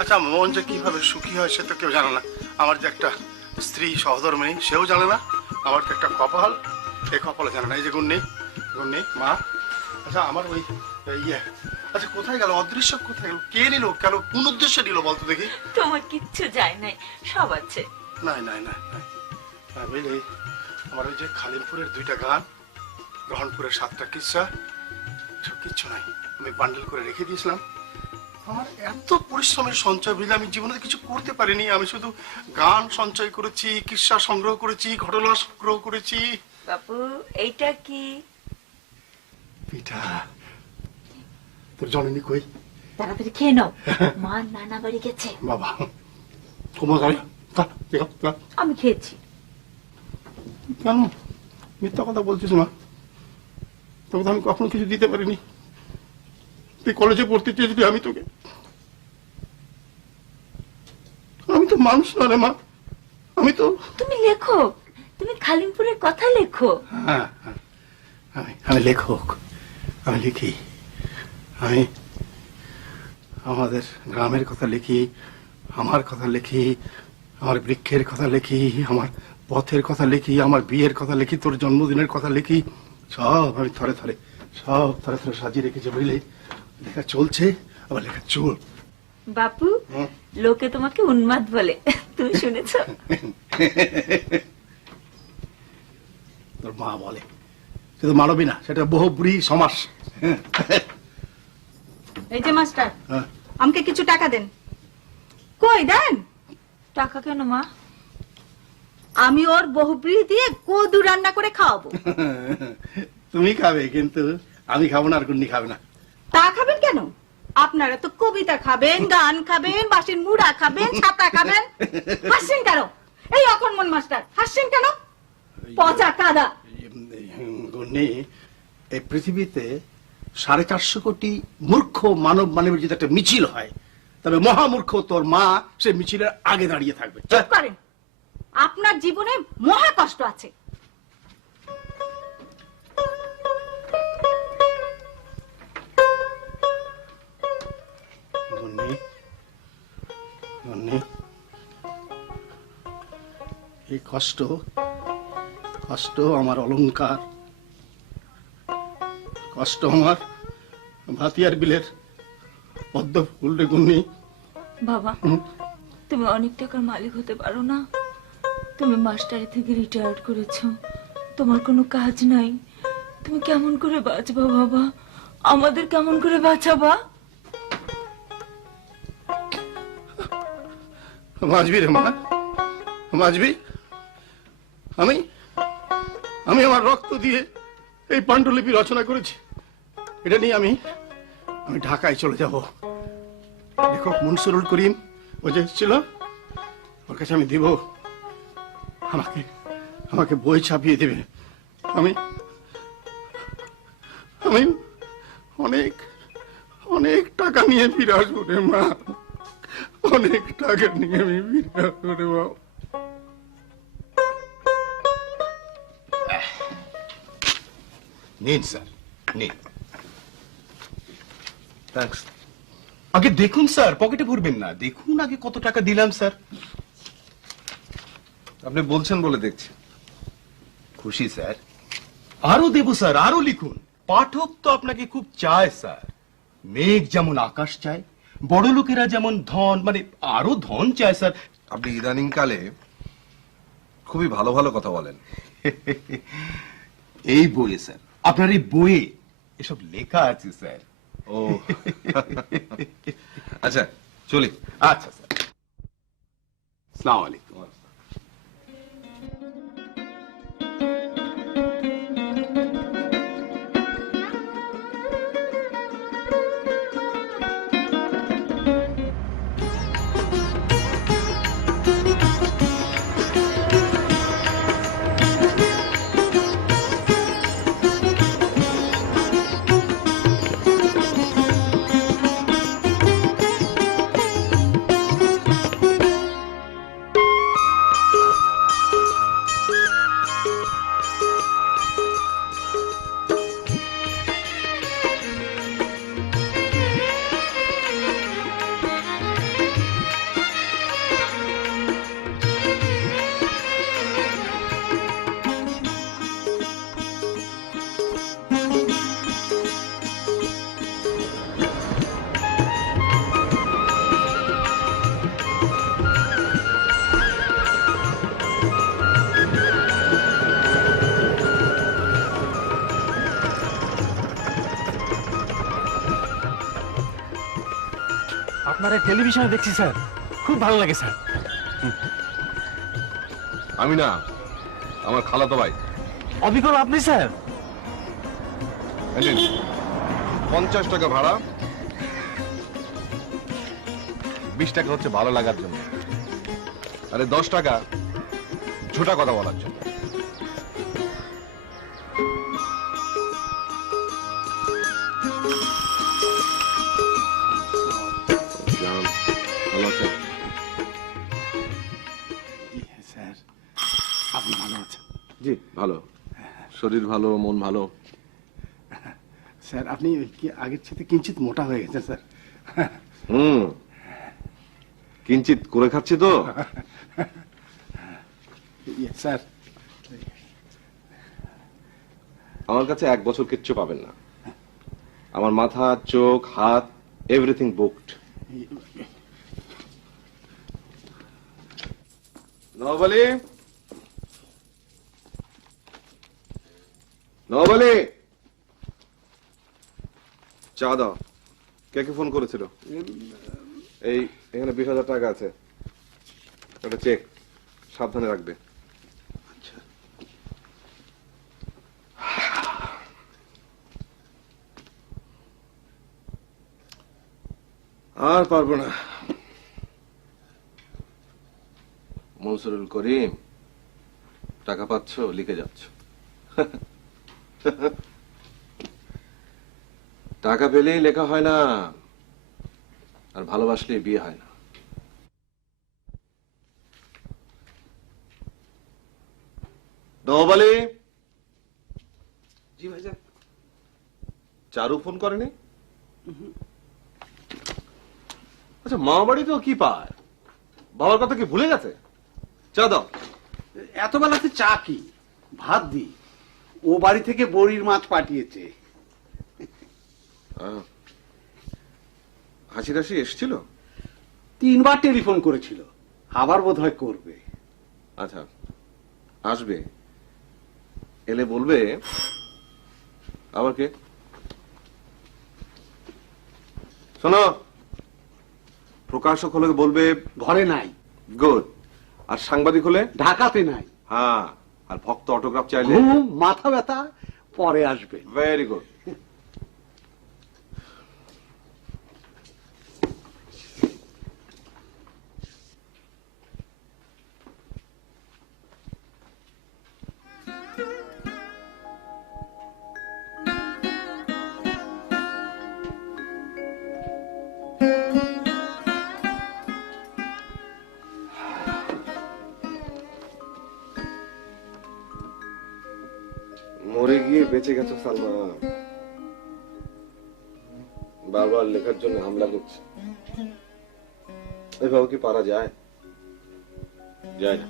আচ্ছা, মন যে কিভাবে সুখী হয় সে তো কেউ জানে না। আমার যে একটা স্ত্রী সহধর্মিণী সেও জানে না। আমার তো একটা কপাল, এই কপালে জানে না। এই যে গুন্নি, গুন্নি মা। আচ্ছা আমার ওই ইয়ে, আচ্ছা কোথায় গেল? অদৃশ্য কোথায় গেল? কে নিল? কেন? কোন উদ্দেশ্যে নিল বলতো দেখি? তোমার কিচ্ছু যায় নাই, সব আছে। নাই নাই নাই নাই, বুঝলি, আমার ওই যে খালিমপুরের 2টা গান, গ্রহণপুরের 7টা কিচ্ছা, সব কিচ্ছু নাই। আমি বান্ডেল করে রেখে দিয়েছিলাম। আমার এত পরিশ্রমের সঞ্চয় বুঝলে আমি জীবনে কিছু করতে পারিনি। আমি শুধু গান সঞ্চয় করেছি, কিস্সা সংগ্রহ করেছি, ঘটনা সংগ্রহ করেছি। বাপু এইটা কি? পিঠা। তোর জননী কই? তাড়াতাড়ি খেয়ে নাও, মা নানা বাড়ি গেছে। বাবা তোমার গাড়ি আমি খেয়েছি। কেন মিথ্যা কথা বলছিস মা? তোকে তো আমি কখনো কিছু দিতে পারিনি। তুই কলেজে পড়তে চেয়েছিলি, আমি তোকে, আমি তো মানুষ না রে মা, আমি তো। তুমি লেখো, তুমি খালিমপুরের কথা লেখো। হ্যাঁ, আমি লেখক, আমি লিখি। আমি আমাদের গ্রামের কথা লিখি, আমার কথা লিখি, আমার বৃক্ষের কথা লিখি, আমার পথের কথা লিখি, আমার বিয়ের কথা লিখি, তোর জন্মদিনের কথা লিখি। সব আমি থরে থরে, সব থরে থরে সাজিয়ে রেখেছি বুঝলি। লেখা চলছে, আবার লেখা চল। বাপু লোকে তোমাকে উন্মাদ বলে, তুমি শুনেছ? তোর মা বলে, শুধু মানবী না, সেটা বহুব্রী সমাস। এই যে মাস্টার, আমাকে কিছু টাকা দেন। কই দেন? টাকা কেন মা? আমি ওর বহুব্রী দিয়ে কদু রান্না করে খাওয়াবো। তুমি খাবে, কিন্তু আমি খাবো না, আর গুন্নি খাবে না। তা খাবেন কেন? আপনারা তো কবিতা খাবেন, গান খাবেন, বাঁশির মুড়া খাবেন, ছাতা খাবেন। হাসছেন কেন? এই অকর্মণ মাস্টার, হাসছেন কেন? পচা কাদা। গুন্নি, এই পৃথিবীতে 450 কোটি মূর্খ মানব মানবের যদি একটা মিছিল হয়, তবে মহামূর্খ তোর মা সে মিছিলের আগে দাঁড়িয়ে থাকবে। চুপ করেন, আপনার জীবনে মহা কষ্ট আছে। গুন্নি, গুন্নি, এই কষ্ট, কষ্ট আমার অলংকার, কষ্ট আমার ভাতিয়ার বিলের পদ্ম ফুল রে গুন্নি। বাবা তুমি অনেক টাকার মালিক হতে পারো না? তুমি মাস্টারি থেকে রিটায়ার্ড করেছো, তোমার কোনো কাজ নাই, তুমি কেমন করে বাঁচবা বাবা? আমাদের কেমন করে বাঁচাবা? বাঁচবি রে মা, বাঁচবি। আমি আমি আমার রক্ত দিয়ে এই পাণ্ডুলিপি রচনা করেছি। এটা নিয়ে আমি ঢাকায় চলে যাব। লেখক মনসুরুল করিম ও যে ছিল, ওর কাছে আমি দিব, আমাকে আমাকে বই ছাপিয়ে দেবে। আমি আমি অনেক অনেক টাকা নিয়ে ফিরে আসবো রে মা, অনেক টাকা নিয়ে আমি ফিরে আসবো রে মা। নিন স্যার, নিন। থ্যাঙ্কস। আগে দেখুন স্যার, পকেটে ভরবেন না, দেখুন আগে কত টাকা দিলাম স্যার। আপনি বলছেন বলে দেখছি। খুশি স্যার? আরো দেব স্যার, আরো লিখুন। পাঠক তো আপনাকে খুব চায় স্যার। মেঘ যেমন আকাশ চায়, বড় লোকেরা যেমন ধন, মানে আরো ধন চায় স্যার। আপনি ইদানিং কালে খুবই ভালো ভালো কথা বলেন। এই বইয়ে স্যার, আপনার এই বইয়ে এসব লেখা আছে স্যার। ও আচ্ছা, চলি। আচ্ছা স্যার, আসসালামু আলাইকুম। আপনারা টেলিভিশনে দেখছি স্যার, খুব ভালো লাগে স্যার। আমি না, আমার খালাতো ভাই। অবিকল আপনি স্যার? এই নিন, 50 টাকা ভাড়া, 20 টাকা হচ্ছে ভালো লাগার জন্য, আরে 10 টাকা ঝোটা কথা বলার জন্য। ভালো আছেন? স্যার আপনি ভালো আছেন? জি ভালো, শরীর ভালো, মন ভালো। স্যার আপনি কি আগের সাথে কিঞ্চিত মোটা হয়ে গেছেন স্যার। কিঞ্চিত করে খাচ্ছি তো। স্যার আমার কাছে 1 বছর কিচ্ছু পাবেন না। আমার মাথা, চোখ, হাত, এভরিথিং বুকড। নবালি, নবালি, চা দাও। কে কে ফোন করেছিল? এই এখানে 20,000 টাকা আছে, একটা চেক, সাবধানে রাখবে। আর পারবো না। মনসুরুল করিম, টাকা পাচ্ছ, লিখে যাচ্ছ। টাকা পেলেই লেখা হয় না, আর ভালোবাসলেই বিয়ে হয় না। নবালি। জি ভাইজান। চারু ফোন করেনি? আচ্ছা, মা বাড়ি তো কি পায়, বাবার কথা কি ভুলে গেছে? চা দাও। এত বেলাতে চা কি, ভাত দি। ও বাড়ি থেকে বড়ির মাছ পাঠিয়েছে। হাসি রাশি এসছিল? 3বার টেলিফোন করেছিল, আবার বোধহয় করবে। আচ্ছা, আসবে, এলে বলবে। আবার কে? শোনো, প্রকাশক হলে বলবে ঘরে নাই। গুড। আর সাংবাদিক হলে? ঢাকাতে নাই। হ্যাঁ, আর ভক্ত অটোগ্রাফ চাইলে? ঘুম, মাথা ব্যথা, পরে আসবে। Very good. মরে গিয়ে বেঁচে গেছো সালমা, বারবার লেখার জন্য হামলা করছে। এভাবে কি পারা যায়? যায় না।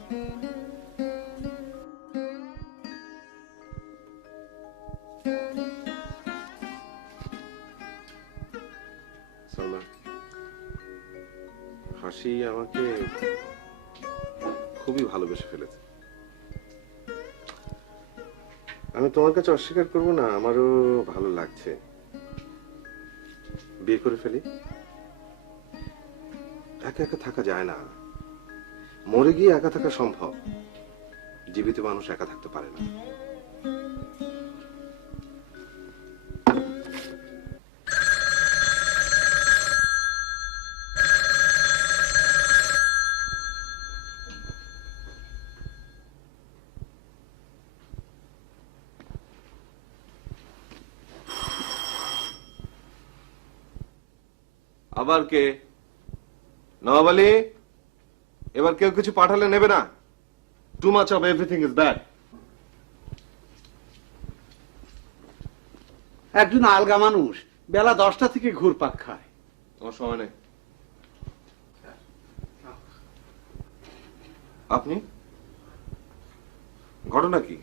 সালমা, হাসি আমাকে খুবই ভালোবেসে ফেলেছে। আমি তোমার কাছে অস্বীকার করবো না, আমারও ভালো লাগছে। বিয়ে করে ফেলি। একা একা থাকা যায় না, মরে গিয়ে একা থাকা সম্ভব, জীবিত মানুষ একা থাকতে পারে না। আবার কে? নওয়াব আলী, এবার কেউ কিছু পাঠালে নেবে না। Too much of everything is bad. একজন আলগা মানুষ বেলা 10টা থেকে ঘুরপাক খায়। তোমার সময় নেই। আপনি? ঘটনা কি?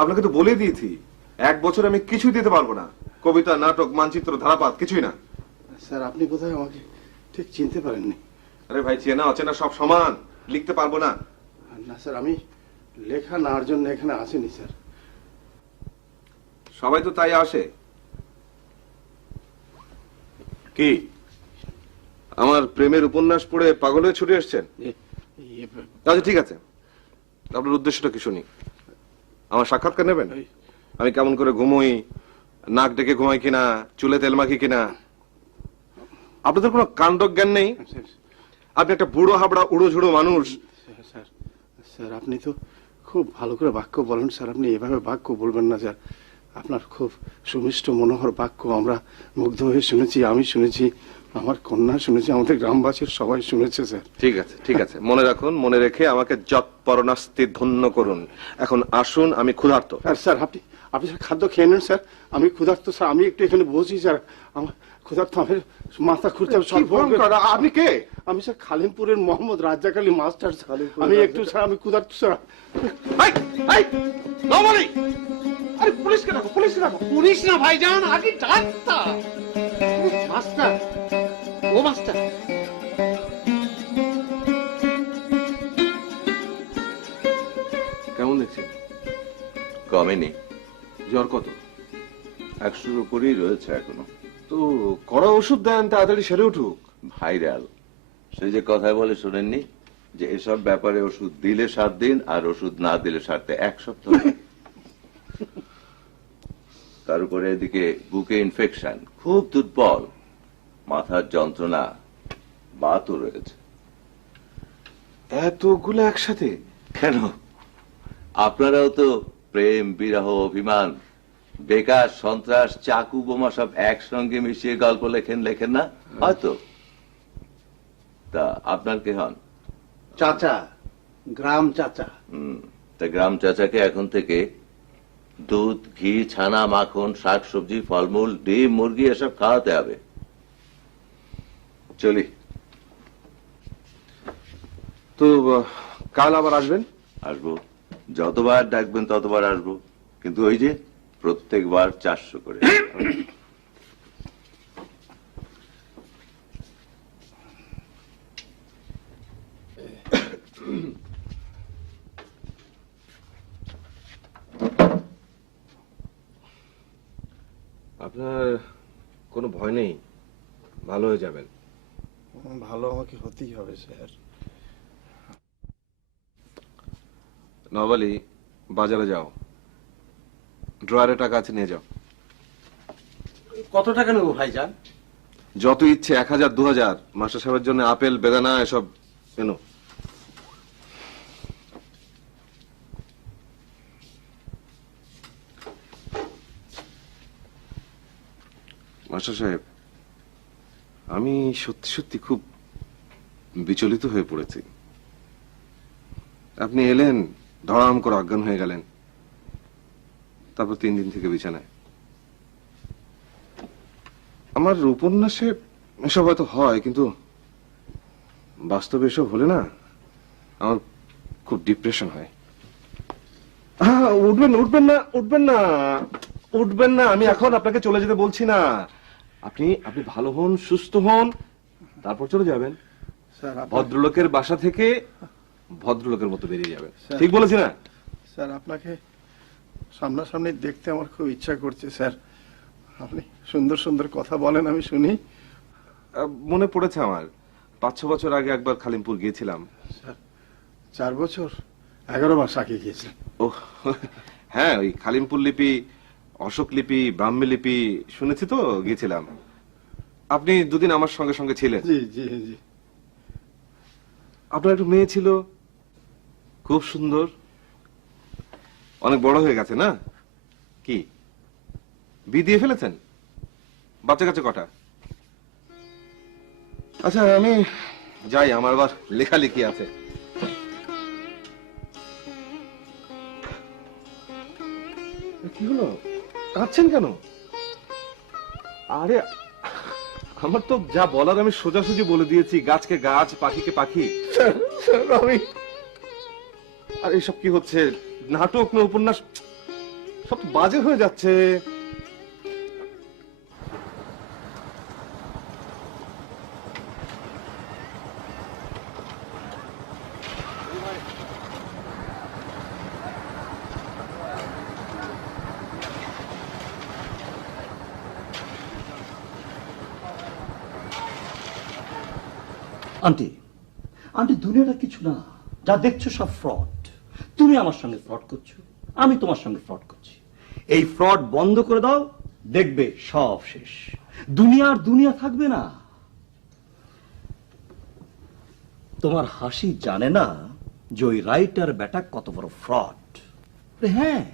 আপনাকে তো বলে দিয়েছি 1 বছর আমি কিছুই দিতে পারবো না। কবিতা, নাটক, মানচিত্র, ধারাপাত কিছুই না। স্যার আপনি কোথায় আমাকে ঠিক চিনতে পারেননি? আরে ভাই, চেনা অচেনা সব সমান, লিখতে পারবো না। না স্যার, আমি লেখা নেওয়ার জন্য এখানে আসিনি স্যার। সবাই তো তাই আসে। কি আমার প্রেমের উপন্যাস পড়ে পাগল হয়ে ছুটে এসছেন? আচ্ছা ঠিক আছে, আপনার উদ্দেশ্যটা কি শুনি। আমার সাক্ষাৎকার নেবেন? আমি কেমন করে ঘুমোই, নাক ডেকে ঘুমাই কিনা, চুলে তেল মাখি কিনা? আপনাদের কোনো কাণ্ড জ্ঞান নেই। আপনি একটা বুড়ো হাবড়া উড়ো ঝুড়ো মানুষ। স্যার স্যার আপনি তো খুব ভালো করে বাক্য বলেন স্যার, আপনি এভাবে বাক্য বলবেন না স্যার। আপনার খুব সুমিষ্ট মনোহর বাক্য আমরা মুগ্ধ হয়ে শুনেছি, আমি শুনেছি, আমার কন্যা শুনেছি, আমাদের গ্রামবাসীর সবাই শুনেছে স্যার। ঠিক আছে ঠিক আছে, মনে রাখুন, মনে রেখে আমাকে যৎপরণাস্তি ধন্য করুন। এখন আসুন, আমি ক্ষুধার্ত। আর স্যার আপনি আপনি স্যার খাদ্য খেয়ে নেন স্যার, আমি ক্ষুধার্ত স্যার, আমি একটু এখানে বসি স্যার, আমার ক্ষুধার্ত, আমার মাথা ঘুরতে হবে। আপনি কে? আমি স্যার খালিমপুরের মোহাম্মদ রাজ্জাক আলী মাস্টার স্যার, আমি একটু স্যার, আমি ক্ষুধার্ত স্যার। আরে পুলিশকে ডাকো, পুলিশকে ডাকো। পুলিশ না ভাইজান, আগে ডাক্তার। মাস্টার, ও মাস্টার। কেমন দেখছেন? কমেনি, জ্বর কত? 100-র উপরেই রয়েছে এখনো। তো কড়া ওষুধ দেন, তাড়াতাড়ি সেরে উঠুক। ভাইরাল, সে যে কথায় বলে শোনেননি যে এসব ব্যাপারে ওষুধ দিলে 7 দিন আর ওষুধ না দিলে সারতে 1 সপ্তাহ। তার উপরে এদিকে বুকে ইনফেকশন, খুব দুর্বল, মাথার যন্ত্রণা, বাতও রয়েছে। এতগুলো একসাথে কেন, আপনারাও তো প্রেম, বিরহ, অভিমান, বেকার, সন্ত্রাস, চাকু, বোমা সব একসঙ্গে মিশিয়ে গল্প লেখেন না হয়তো? তা আপনার কে হন? চাচা, গ্রাম চাচা। তা গ্রাম চাচাকে এখন থেকে দুধ, ঘি, ছানা, মাখন, শাকসবজি, ফলমূল, ডিম, মুরগি এসব খাওয়াতে হবে। চলি। তো কাল আবার আসবেন? আসবো, যতবার ডাকবেন ততবার আসবো, কিন্তু ওই যে প্রত্যেকবার 400 করে। আপনার কোনো ভয় নেই, ভালো হয়ে যাবেন। ভালো আমাকে হতেই হবে স্যার। নবালি, বাজারে যাও, ড্রয়ারে টাকা আছে, নিয়ে যাও। কত টাকা নেবো ভাইজান? যত ইচ্ছে, 1000, 2000। মাস্টার সাহেবের জন্য আপেল, বেদানা এসব এনো। মাস্টার সাহেব, আমি সত্যি সত্যি খুব বিচলিত হয়ে পড়েছি। আপনি এলেন, ধড়াম করে অজ্ঞান হয়ে গেলেন, তারপর 3 দিন থেকে বিছানায়। আমার উপন্যাসে এসব হয়তো হয়, কিন্তু বাস্তবে এসব হলে না আমার খুব ডিপ্রেশন হয়। উঠবেন উঠবেন না, উঠবেন না, উঠবেন না, আমি এখন আপনাকে চলে যেতে বলছি না। আপনি আপনি ভালো হন, সুস্থ হন, তারপর চলে যাবেন। স্যার ভদ্রলোকের বাসা থেকে ভদ্রলোকের মতো বেরিয়ে যাবেন। ঠিক বলেছি না? স্যার আপনাকে সামনাসামনি দেখতে আমার খুব ইচ্ছা করছে স্যার, আপনি সুন্দর সুন্দর কথা বলেন, আমি শুনি। মনে পড়েছে আমার, 5-6 বছর আগে একবার খালিমপুর গিয়েছিলাম। স্যার 4 বছর, 11 মাস আগে গিয়েছিলেন? ও হ্যাঁ, ওই খালিমপুর লিপি, অশোক লিপি, ব্রাহ্মী লিপি শুনেছি তো, গিয়েছিলাম। আপনি 2 দিন আমার সঙ্গে সঙ্গে ছিলেন। জি জি জি। আপনার একটু মেয়ে ছিল, খুব সুন্দর, অনেক বড় হয়ে গেছে না? কি বিয়ে দিয়ে ফেলেছেন? বাচ্চা কাচ্চা কটা? আচ্ছা আমি যাই, আমার আবার লেখালেখি আছে। কি হলো, কাঁদছেন কেন? আরে আমার তো যা বলার আমি সোজাসুজি বলে দিয়েছি, গাছকে গাছ, পাখিকে পাখি। আমি আর এসব কি হচ্ছে? নাটক না উপন্যাস, সব তো বাজে হয়ে যাচ্ছে। আন্টি আন্টি দুনিয়াটা কিছু না, যা দেখছো সব ফ্রড। তুমি আমার সঙ্গে ফ্রড করছো, আমি তোমার সঙ্গে ফ্রড করছি। এই ফ্রড বন্ধ করে দাও, দেখবে সব শেষ, দুনিয়ার দুনিয়া থাকবে না। তোমার হাসি জানে না যে ওই রাইটার বেটা কত বড় ফ্রড। হ্যাঁ,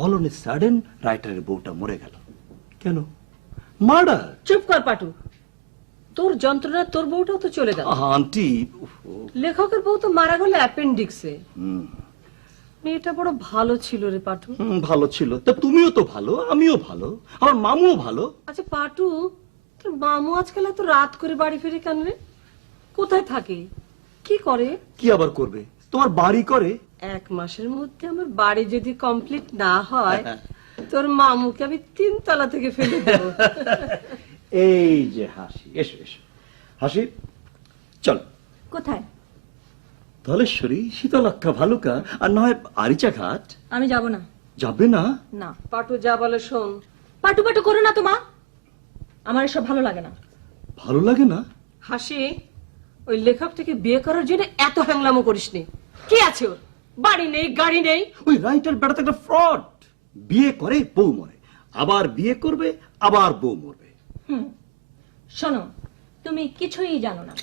অল অন এ সাডেন রাইটারের বউটা মরে গেল। কেন? মার্ডার। চুপ কর পাটু, তোর যন্ত্রণা তোর বউটাও তো চলে গেল। আন্টি, লেখকের বউ তো মারা গেল অ্যাপেন্ডিক্সে। মেয়েটা বড় ভালো ছিল রে পাটু। ভালো ছিল তা তুমিও তো ভালো, আমিও ভালো, আমার মামুও ভালো। আচ্ছা পাটু, তোর মামু আজকাল এত রাত করে বাড়ি ফিরে কেন রে? কোথায় থাকে, কি করে? কি আবার করবে, তোমার বাড়ি করে। 1 মাসের মধ্যে আমার বাড়ি যদি কমপ্লিট না হয় তোর মামুকে আমি 3 তলা থেকে ফেলে দেবো। এই যে হাসি, এসো এসো হাসি, চল। কোথায়? ধলেশ্বরী, শীতলক্ষা, ভালুকা, আর না হয় আরিচা ঘাট। আমি যাব না। যাবে না? না। পাটু যা বলে শোন। পাটু পাটু করো না তো মা, আমার এসব ভালো লাগে না। ভালো লাগে না? হাসি, ওই লেখকটাকে বিয়ে করার জন্য এত হ্যাংলামো করিস নি। কি আছে ওর? বাড়ি নেই, গাড়ি নেই। ওই রাইটার বেড়াতে একটা ফ্রড। বিয়ে করে বউ মরে, আবার বিয়ে করবে, আবার বউ মরবে। শোনো, তুমি কিছুই জানো না।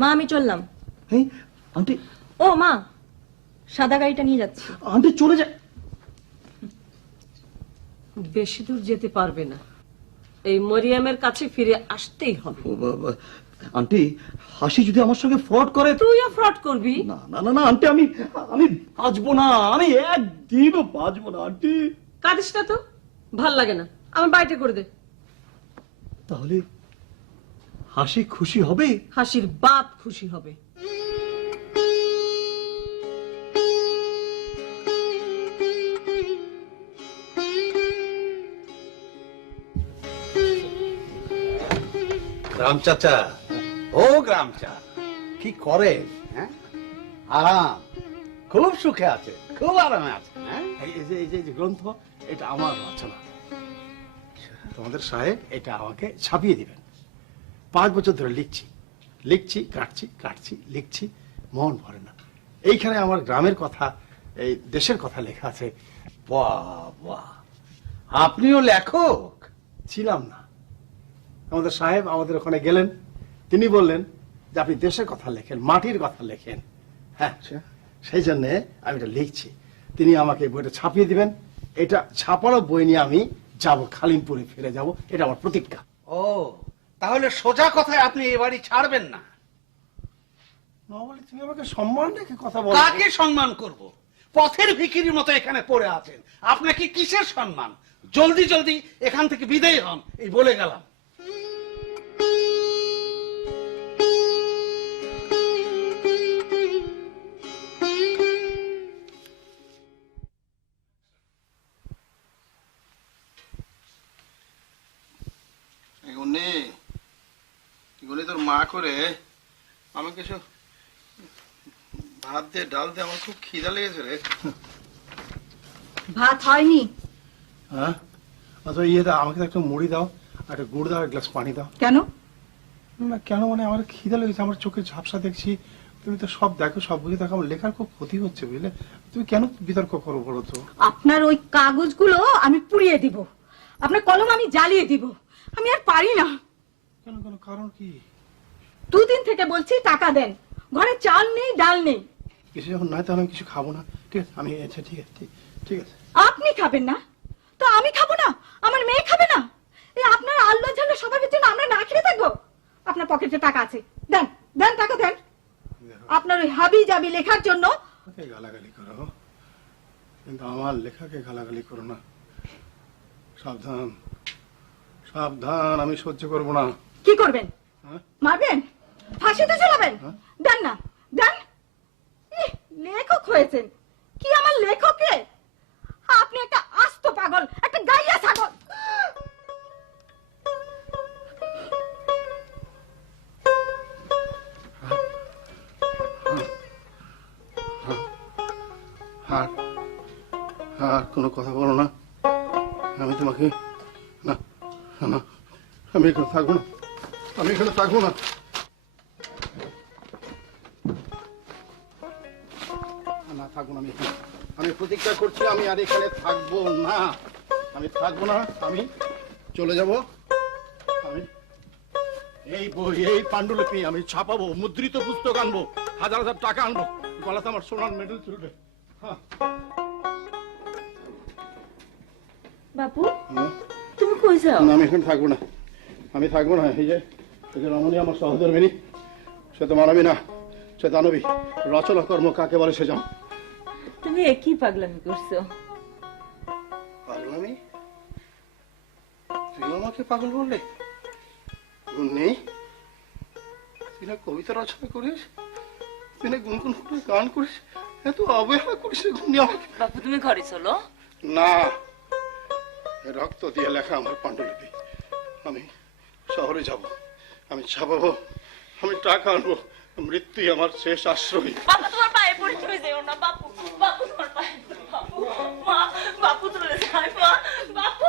মা আমি চললাম। হ্যাঁ আন্টি। ও মা, সাদা গাড়িটা নিয়ে যাচ্ছি। আন্টি চলে যায়। বেশি দূর যেতে পারবে না, এই মরিয়ামের কাছে ফিরে আসতেই হবে। ও বাবা, আন্টি হাসি যদি আমার সঙ্গে ফ্রড করে। তুইও ফ্রড করবি? না না না না আন্টি, আমি আমি বাঁচবো না, আমি একদিনও বাঁচবো না আন্টি। কাঁদিস না তো, ভাল লাগে না, আমার বাড়িতে করে দে। তাহলে হাসি খুশি হবে? হাসির বাপ খুশি হবে। গ্রাম চাচা, ও গ্রাম চা, কি করে? হ্যাঁ, আরাম, খুব সুখে আছে, খুব আরামে আছে। হ্যাঁ, এই যে গ্রন্থ, এটা আমার রচনা। তোমাদের সাহেব এটা আমাকে ছাপিয়ে দিবেন। 5 বছর ধরে লিখছি, কাটছি, লিখছি, মন ভরে না। এইখানে আমার গ্রামের কথা, এই দেশের কথা লেখা আছে। বাহ বাহ, আপনিও লেখক? ছিলাম না। আমাদের সাহেব আমাদের ওখানে গেলেন, তিনি বললেন যে আপনি দেশের কথা লেখেন, মাটির কথা লেখেন। হ্যাঁ, সেই জন্য আমি এটা লিখছি। তিনি আমাকে বইটা ছাপিয়ে দিবেন। এটা ছাপানো বই নিয়ে আমি যাব, খালিমপুরে ফিরে যাব, এটা আমার প্রতিজ্ঞা। ও, তাহলে সোজা কথায় আপনি এ বাড়ি ছাড়বেন না? তুমি আমাকে সম্মান রেখে কথা বল। কাকে সম্মান করব? পথের ভিখিরির মতো এখানে পড়ে আছেন, আপনাকে কিসের সম্মান? জলদি জলদি এখান থেকে বিদায় হন, এই বলে গেলাম। তোর মা করে আমাকে সব ভাত দিয়ে ডাল দিয়ে, আমার খুব খিদা লেগেছে রে। ভাত হয়নি? হ্যাঁ, আচ্ছা ইয়ে দাও, আমাকে একটা মুড়ি দাও, আর একটা গুড় দাও, এক গ্লাস পানি দাও। কেন? না কেন মানে, আমার খিদা লেগেছে, আমার চোখে ঝাপসা দেখছি। তুমি তো সব দেখো, সব বুঝে দেখো, আমার লেখার খুব ক্ষতি হচ্ছে বুঝলে। তুমি কেন বিতর্ক করো বলো তো? আপনার ওই কাগজগুলো আমি পুড়িয়ে দিব, আপনার কলম আমি জ্বালিয়ে দিব। আমি আর পারি না। কেন কেন, কারণ কি? 2 দিন থেকে বলছি টাকা দেন, ঘরে চাল নেই, ডাল নেই। কিছু যখন নয় তাহলে আমি কিছু খাবো না। ঠিক আছে, আমি আচ্ছা ঠিক আছে, ঠিক আছে। আপনি খাবেন না তো আমি খাবো না? আমার মেয়ে খাবে না? এই আপনার আল্লাহ জানলে স্বভাবের জন্য আমরা না খেয়ে থাকবো? আপনার পকেটে টাকা আছে, দেন দেন, টাকা দেন। আপনার ওই হাবি জাবি লেখার জন্য গালাগালি করো, কিন্তু আমার লেখাকে গালাগালি করো না। সাবধান সাবধান, আমি সহ্য করবো না। কি করবেন? মারবেন? ফাঁসিতে ঝোলাবেন? দেন না, দেন। লেখক হয়েছেন কি আমার লেখকে? আপনি একটা আস্ত পাগল, একটা গাইয়া ছাগল। আর কোনো কথা বলো না, আমি তোমাকে না না, আমি এখানে থাকবো না, আমি এখানে থাকবো না। থাকবো না আমি প্রতিজ্ঞা করছি আমি আর এখানে থাকবো না, আমি থাকবো না, আমি চলে যাব। আমি এই বই, এই পাণ্ডুলিপি আমি ছাপাবো, মুদ্রিত পুস্তক আনবো, হাজার হাজার টাকা আনবো, গলাতে আমার সোনার মেডেল চলবে। হ্যাঁ। বাপু তুমি কই যাও? না, আমি এখানে থাকবো না, আমি থাকবো না। এই যে রমণী আমার সহধর্মিনী, সে তো মানবী না, সে দানবী। রচনা কর্ম কাকে বলে সে জানো? তুমি একই পাগলামি করছো। পাগলামি? তুই আমাকে পাগল বললে? নেই, তুই না কবিতা রচনা করিস, তুই না গুনগুন করে গান করিস, এত অবহেলা করিস গুণি আমাকে। বাপু তুমি ঘরে চলো। না, রক্ত দিয়ে লেখা আমার পাণ্ডুলিপি, আমি শহরে যাব, আমি ছাপাবো, আমি টাকা আনবো, মৃত্যুই আমার শেষ আশ্রয়। বাপু তোমার পায়ে পড়ে তুমি যেও না বাপু, বাপু তোমার পায়ে পড়ে, বাপু মা, বাপু চলে যায় মা, বাপু।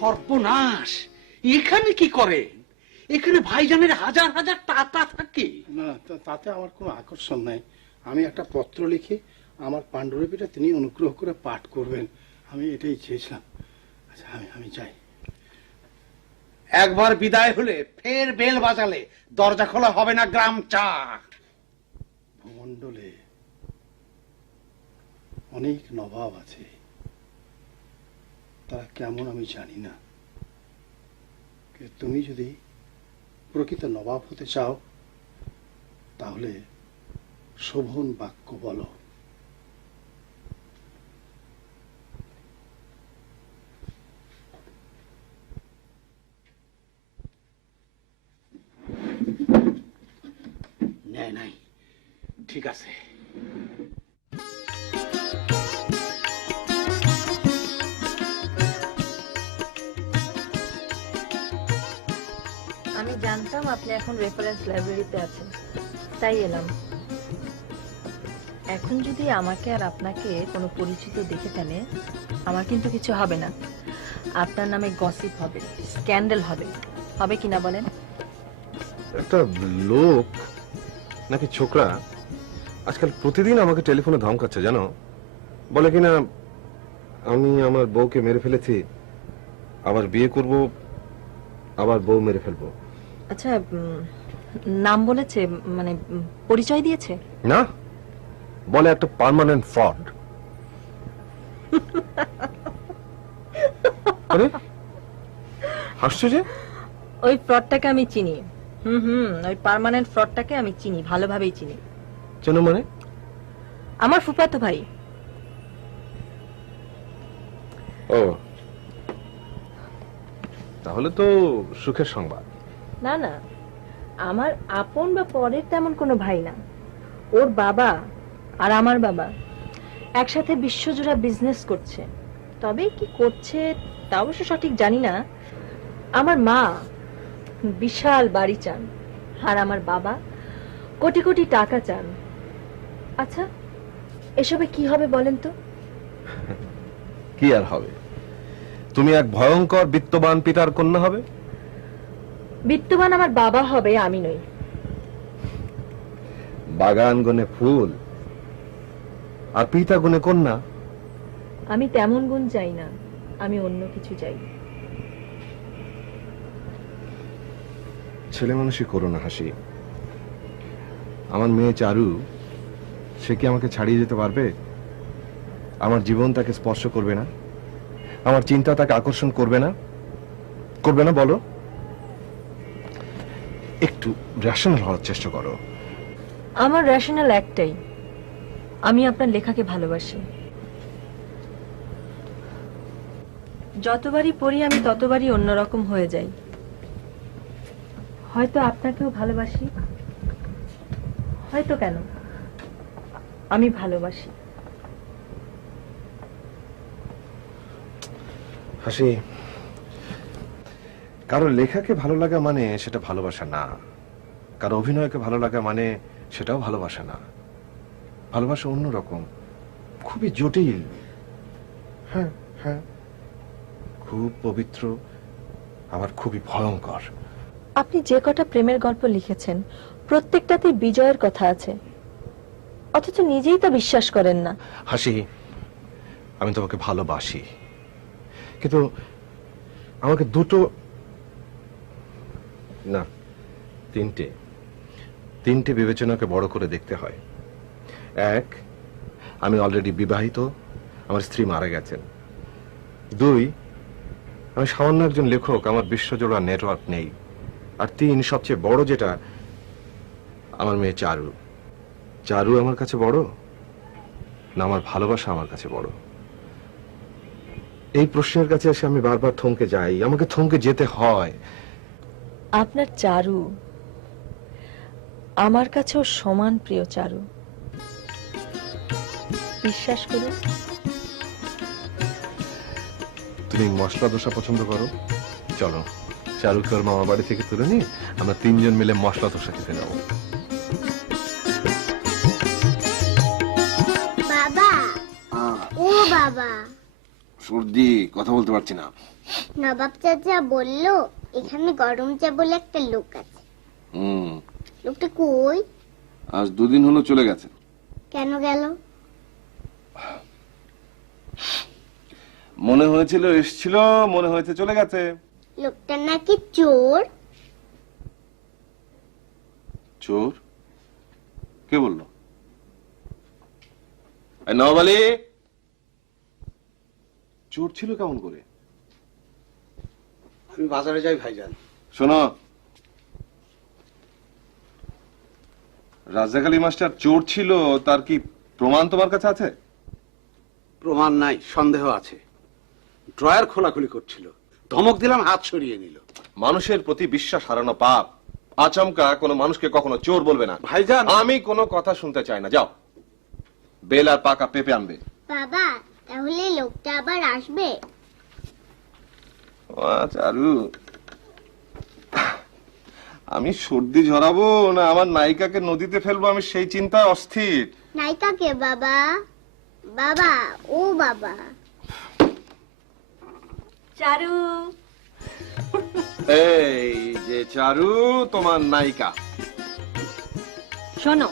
সর্বনাশ, এখানে কি করেন? এখানে ভাইজানের হাজার হাজার টাকা থাকে। না, তাতে আমার কোনো আকর্ষণ নাই। আমি একটা পত্র লিখে আমার পাণ্ডুলিপিটা তিনি অনুগ্রহ করে পাঠ করবেন, আমি এটাই চেয়েছিলাম। আচ্ছা, আমি যাই। একবার বিদায় হলে ফের বেল বাজালে দরজা খোলা হবে না গ্রাম চা। ভূমণ্ডলে অনেক নবাব আছে, তারা কেমন আমি জানি না। তুমি যদি প্রকৃত নবাব হতে চাও তাহলে শোভন বাক্য বলো। নাই, ঠিক আছে। আমি জানতাম আপনি এখন রেফারেন্স লাইব্রেরিতে আছেন, তাই এলাম। এখন যদি আমাকে আর আপনাকে কোনো পরিচিত দেখে ফেলে, আমার কিন্তু কিছু হবে না। আপনার নামে গসিপ হবে, স্ক্যান্ডাল হবে, হবে কিনা বলেন? একটা লোক নাকি ছোকরা আজকাল প্রতিদিন আমাকে টেলিফোনে ধমকাচ্ছে জানো, বলে কিনা আমি আমার বউকে মেরে ফেলেছি, আবার বিয়ে করব, আবার বউ মেরে ফেলবো। আচ্ছা, নাম বলেছে, মানে পরিচয় দিয়েছে? না, বলে একটা পার্মানেন্ট ফ্রড। আরে হাসছো যে? ওই ফ্রডটাকে আমি চিনি। ওই পার্মানেন্ট ফ্রডটাকে আমি চিনি, ভালোভাবেই চিনি। চেনো মানে? আমার ফুফাতো ভাই। ও, তাহলে তো সুখের সংবাদ। না না, আমার আপন বা পরের তেমন কোনো ভাই না। ওর বাবা আর আমার বাবা একসাথে বিশ্বজোড়া বিজনেস করছে, তবে কি করছে তা অবশ্য সঠিক জানি না। আমার মা বিশাল বাড়ি চান, আর আমার বাবা কোটি কোটি টাকা চান। আচ্ছা, এসবে কি হবে বলেন তো? কি আর হবে, তুমি এক ভয়ঙ্কর বিত্তবান পিতার কন্যা হবে। বিত্তবান আমার বাবা হবে, আমি নই। বাগান গনে ফুল আর পিতা গুনে কন্যা। আমি তেমন গুণ চাই না, আমি অন্য কিছু চাই। ছেলে মানুষই করো না হাসি। আমার মেয়ে চারু, সে কি আমাকে ছাড়িয়ে যেতে পারবে? আমার জীবন তাকে স্পর্শ করবে না? আমার চিন্তা তাকে আকর্ষণ করবে না? করবে না বলো? একটু রেশনাল হওয়ার চেষ্টা করো। আমার রেশনাল একটাই, আমি আপনার লেখাকে ভালোবাসি। যতবারই পড়ি আমি ততবারই অন্যরকম হয়ে যাই। হয়তো আপনাকেও ভালোবাসি, হয়তো কেন, আমি ভালোবাসি। হাসি, কারো লেখাকে ভালো লাগা মানে সেটা ভালোবাসা না, কারো অভিনয়কে ভালো লাগা মানে সেটাও ভালোবাসা না। ভালোবাসা অন্যরকম, খুবই জটিল। হ্যাঁ হ্যাঁ, খুব পবিত্র, আবার খুবই ভয়ঙ্কর। আপনি যে কটা প্রেমের গল্প লিখেছেন প্রত্যেকটাতে বিজয়ের কথা আছে, অথচ নিজেই তা বিশ্বাস করেন না। হাসি, আমি তোমাকে ভালোবাসি, কিন্তু আমাকে দুটো না তিনটে বিবেচনাকে বড় করে দেখতে হয়। এক, আমি অলরেডি বিবাহিত, আমার স্ত্রী মারা গেছেন। দুই, আমি সামান্য একজন লেখক, আমার বিশ্বজোড়া নেটওয়ার্ক নেই। আর তিন, সবচেয়ে বড় যেটা, আমার মেয়ে চারু। চারু আমার কাছে বড় না আমার ভালোবাসা আমার কাছে বড়? এই প্রশ্নের কাছে এসে আমি বারবার থমকে যাই, আমাকে থমকে যেতে হয়। আপনার চারু আমার কাছেও সমান প্রিয়। চারু, বিশ্বাস করুন। তুমি মশলা দোসা পছন্দ করো? চলো চারুকে ওর মামা বাড়ি থেকে তুলে নিয়ে আমরা তিনজন মিলে মশলা দোসা খেতে যাবো। বাবা, ও বাবা, সর্দি, কথা বলতে পারছি না। নবাব চাচা বললো এখানে গরম চা বলে একটা লোক আছে। লোকটা কই? আজ 2 দিন হলো চলে গেছে। কেন গেল? মনে হয়েছিল এসেছিল, মনে হয়েছে চলে গেছে। লোকটা নাকি চোর। চোর? কে বললো? নবাব আলী, চোর ছিল কেমন করে? আমি বাজারে যাই ভাইজান। শোনো, রাজ্জাক আলী মাস্টার চোর ছিল, তার কি প্রমাণ তোমার কাছে আছে? প্রমাণ নাই, সন্দেহ আছে। ড্রয়ার খোলাখুলি করছিল, ধমক দিলাম, হাত সরিয়ে নিল। মানুষের প্রতি বিশ্বাস হারানো পাপ। আচমকা কোনো মানুষকে কখনো চোর বলবে না। ভাইজান, আমি কোনো কথা শুনতে চাই না। যাও বেল আর পাকা পেঁপে আনবে। বাবা, তাহলে লোকটা আবার আসবে? চারু, আমি সর্দি ঝরাবো না আমার নায়িকাকে নদীতে ফেলবো, আমি সেই চিন্তায় অস্থির। নায়িকাকে বাবা? বাবা, ও বাবা। চারু, এই যে চারু, তোমার নায়িকা। শোনো,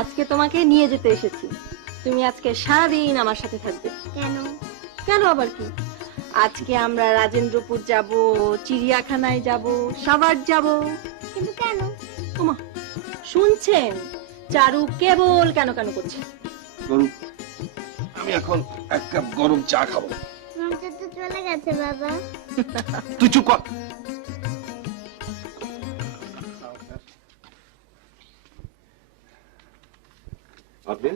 আজকে তোমাকে নিয়ে যেতে এসেছি। তুমি আজকে সারাদিন আমার সাথে থাকবে। কেন? কেন আবার কি? আজকে আমরা রাজেন্দ্রপুর যাব, চিড়িয়াখানায় যাব, সাভার যাব। কিন্তু কেন? ওমা, শুনছেন? চারু কেবল কেন কেন করছে। আমি এখন 1 কাপ গরম চা খাবো। মামা তো চলে গেছে বাবা। তুই চুপ কর। আপনি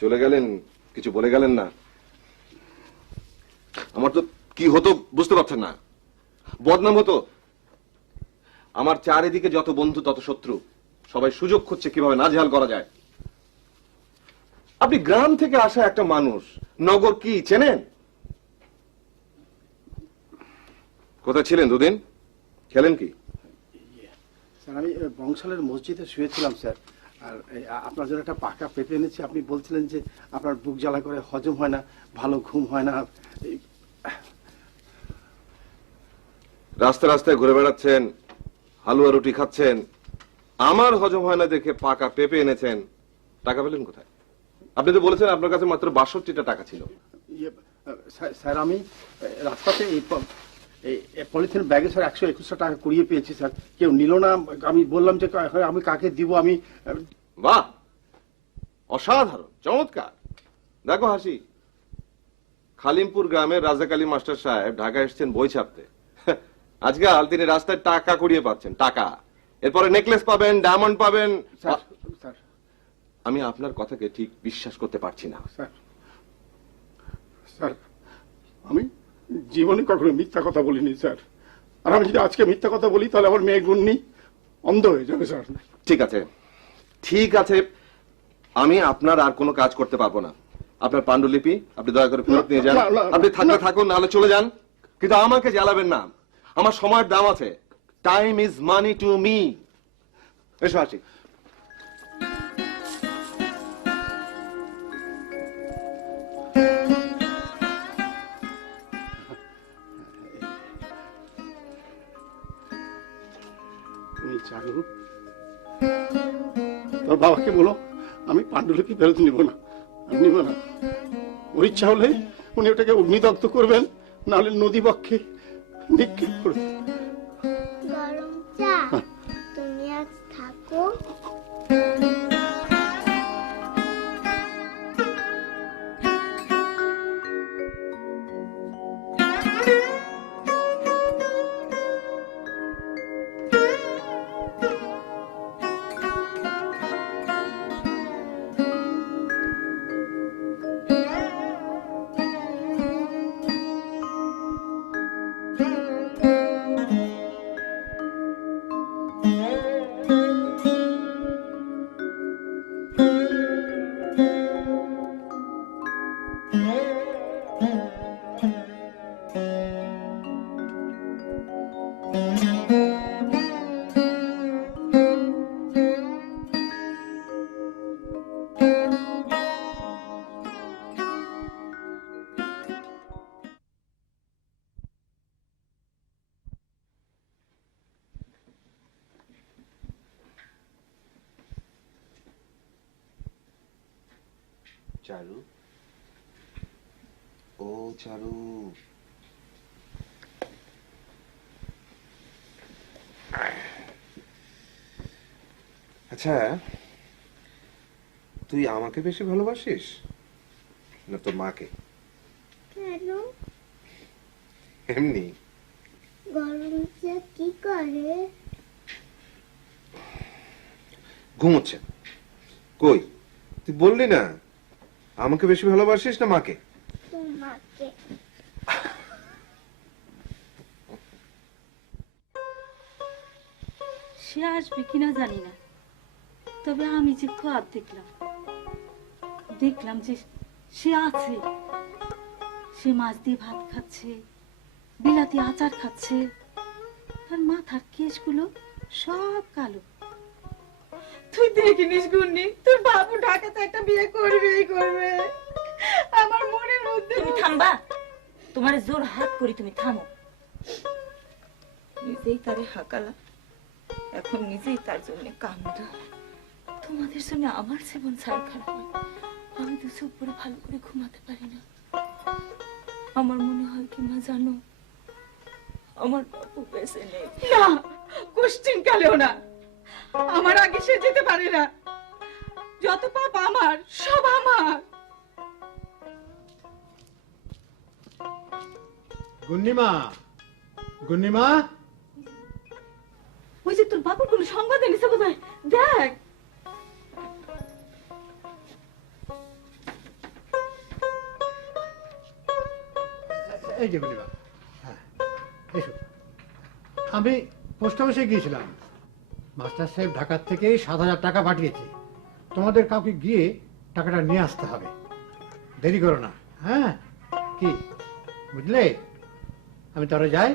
চলে গেলেন, কিছু বলে গেলেন না? আমার তো কি হতো বুঝতে পারছেন না। বদনাম হতো। আমার চারিদিকে যত বন্ধু তত শত্রু, সবাই সুযোগ খুঁজছে কিভাবে নাজেহাল করা যায়। আপনি গ্রাম থেকে আসা একটা মানুষ, নগর কি চেনেন? কোথায় ছিলেন 2 দিন? খেলেন কি? স্যার, আমি বংশালের মসজিদে শুয়েছিলাম স্যার। আর আপনার জন্য একটা পাকা পেঁপে এনেছি। আপনি বলছিলেন যে আপনার বুক জ্বালা করে, হজম হয় না, ভালো ঘুম হয় না। রাস্তায় রাস্তায় ঘুরে বেড়াচ্ছেন, হালুয়া রুটি খাচ্ছেন, আমার হজম হয় না দেখে পাকা পেঁপে এনেছেন। টাকা পেলেন কোথায়? আপনি তো বলেছেন আপনার কাছে মাত্র 62টা টাকা ছিল। ইয়ে, স্যার আমি রাস্তাতে এই পলিথিন ব্যাগে স্যার 121 টাকা কুড়িয়ে পেয়েছি স্যার, কেউ নিল না। আমি বললাম যে আমি কাকে দিব। আমি বাহ, অসাধারণ, চমৎকার। দেখো হাসি, খালিমপুর গ্রামের রাজাক আলী মাস্টার সাহেব ঢাকা এসেছেন বই ছাপতে। আজকাল তিনি রাস্তায় টাকা কুড়িয়ে পাচ্ছেন, টাকা। এরপরে নেকলেস পাবেন, ডায়মন্ড পাবেন। স্যার আমি আপনার কথাকে ঠিক বিশ্বাস করতে পারছি না। স্যার আমি জীবনে কখনো মিথ্যা কথা বলিনি স্যার। আর আমি যদি আজকে মিথ্যা কথা বলি তাহলে আমার মেয়ে গুন্নি অন্ধ হয়ে যাবে স্যার। ঠিক আছে, ঠিক আছে, আমি আপনার আর কোনো কাজ করতে পারবো না। আপনার পাণ্ডুলিপি আপনি দয়া করে ফেরত নিয়ে যান। আপনি থাকলে থাকুন, নাহলে চলে যান, কিন্তু আমাকে জ্বালাবেন না। আমার সময়ের দাম আছে। Time is money to me. এসো আসি। তুমি চারু, তোর বাবাকে বলো আমি পাণ্ডুলিপি ফেরত নিব না, আমি নিব না। ওর ইচ্ছা হলে উনি ওটাকে অগ্নিদগ্ধ করবেন, নাহলে নদী বক্ষে নিক্ষেপ করবেন। গরম চা তুমি আজ থাকো। চারু, ও চারু, আচ্ছা তুই আমাকে বেশি ভালোবাসিস না তোর মাকে? কেন? এমনি। গরম চা কি করে? ঘুমোচ্ছে। কই, তুই বললি না আমাকে বেশি ভালোবাসিস না মাকে? তোমাকে। সে আসবে কিনা জানি না, তবে আমি যে খাদ দেখলাম যে সে আছে। সে মাছ দিয়ে ভাত খাচ্ছে, বিলাতি আচার খাচ্ছে, তার মাথার কেশগুলো সব কালো। তুই দেখিনিস গুন্নি, তোর বাবু ঢাকাতে একটা বিয়ে করবেই করবে। আমার মনের মধ্যে তুমি থামবা? তোমার জোর হাত করি, তুমি থামো। নিজেই তারে হাকালা, এখন নিজেই তার জন্য কান্দ। তোমাদের জন্য আমার জীবন ছাড় খারাপ হয়। আমি তো চুপ করে ভালো করে ঘুমাতে পারি না। আমার মনে হয় কি মা জানো, আমার বাবু বেঁচে নেই। না, কোশ্চিন কালেও না। আমার আগে সে যেতে পারে না। যত পাপ আমার, সব আমার। গুন্নিমা, গুন্নিমা, ওই যে তোর বাবুর কোন সংবাদ এনেছে বোধহয়, দেখ। এই যে গুন্নিমা, হ্যাঁ এসো। আমি পোস্ট অফিসে গিয়েছিলাম, মাস্টার সাহেব ঢাকার থেকে 7,000 টাকা পাঠিয়েছে। তোমাদের কাউকে গিয়ে টাকাটা নিয়ে আসতে হবে, দেরি করো না। হ্যাঁ কি বুঝলে? আমি তাহলে যাই।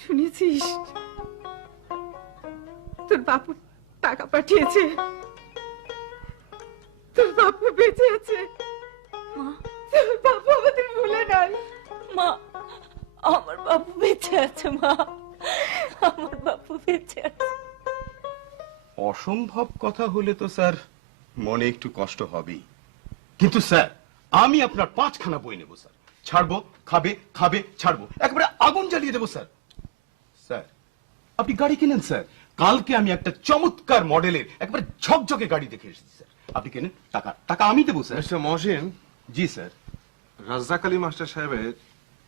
শুনেছিস তোর বাবু টাকা পাঠিয়েছে? তোর বাপু বেঁচে আছে, মা তোর বাপু আমাদের ভুলে নাই। মা আমার বাবু বেঁচে আছে, মা আমার বাবু বেঁচে আছে। অসম্ভব কথা হলে তো স্যার মনে একটু কষ্ট হবেই, কিন্তু স্যার আমি আপনার 5খানা বই নেব স্যার। ছাড়বো, খাবে খাবে, ছাড়বো, একেবারে আগুন জ্বালিয়ে দেবো স্যার। স্যার আপনি গাড়ি কিনেন স্যার, কালকে আমি একটা চমৎকার মডেলের একবারে ঝকঝকে গাড়ি দেখে এসেছি স্যার। আপনি কেনেন, টাকা টাকা আমি দেবো স্যার। মিস্টার মহসিন, জি স্যার। রাজ্জাক আলী মাস্টার সাহেবের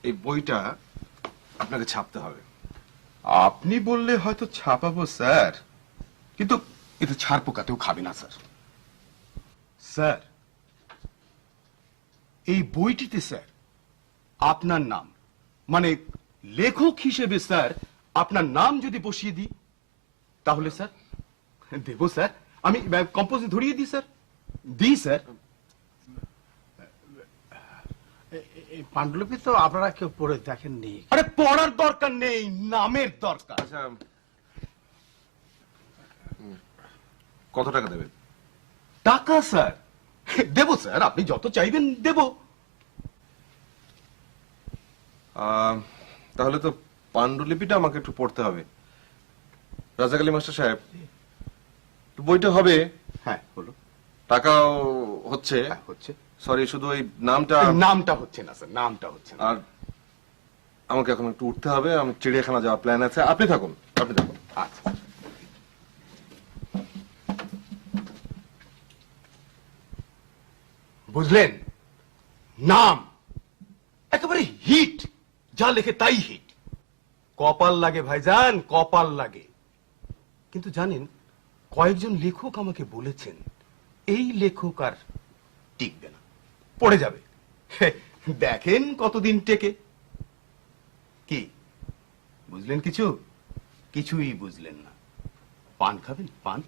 এই বইটা আপনাকে ছাপতে হবে। আপনি বললে হয়তো ছাপাবো স্যার, কিন্তু এতে ছাড় পোকাতেও খাবে না স্যার। স্যার এই বইটিতে স্যার আপনার নাম, মানে লেখক হিসেবে স্যার আপনার নাম যদি বসিয়ে দিই তাহলে স্যার দেবো স্যার। আমি কম্পোজে ধরিয়ে দিই স্যার, দিই স্যার। এই পাণ্ডুলিপি তো আপনারা কেউ পড়ে দেখেননি। আরে পড়ার দরকার নেই, নামের দরকার। আচ্ছা, কত টাকা দেবেন? টাকা স্যার দেবো স্যার, আপনি যত চাইবেন দেবো। তাহলে তো পাণ্ডুলিপিটা আমাকে একটু পড়তে হবে। রাজ্জাক আলী মাস্টার সাহেব, বইটা হবে, হ্যাঁ বলো। টাকাও হচ্ছে, হচ্ছে। সরি, শুধু এই নামটা নামটা হচ্ছে না স্যার, নামটা হচ্ছে না। আর আমাকে এখন একটু উঠতে হবে, আমি চিড়িয়াখানা যাওয়ার প্ল্যান আছে। আপনি থাকুন, আপনি থাকুন। আচ্ছা বুঝলেন, নাম একেবারে হিট, যা লেখে তাই হিট। কপাল লাগে ভাইজান, কপাল লাগে। কিন্তু জানেন, কয়েকজন লেখক আমাকে বলেছেন এই লেখক আর টিকবে না, পড়ে যাবে। দেখেন কতদিন টেকে। কি বুঝলেন? কিছু কিছুই বুঝলেন না। পান খাবেন? পান?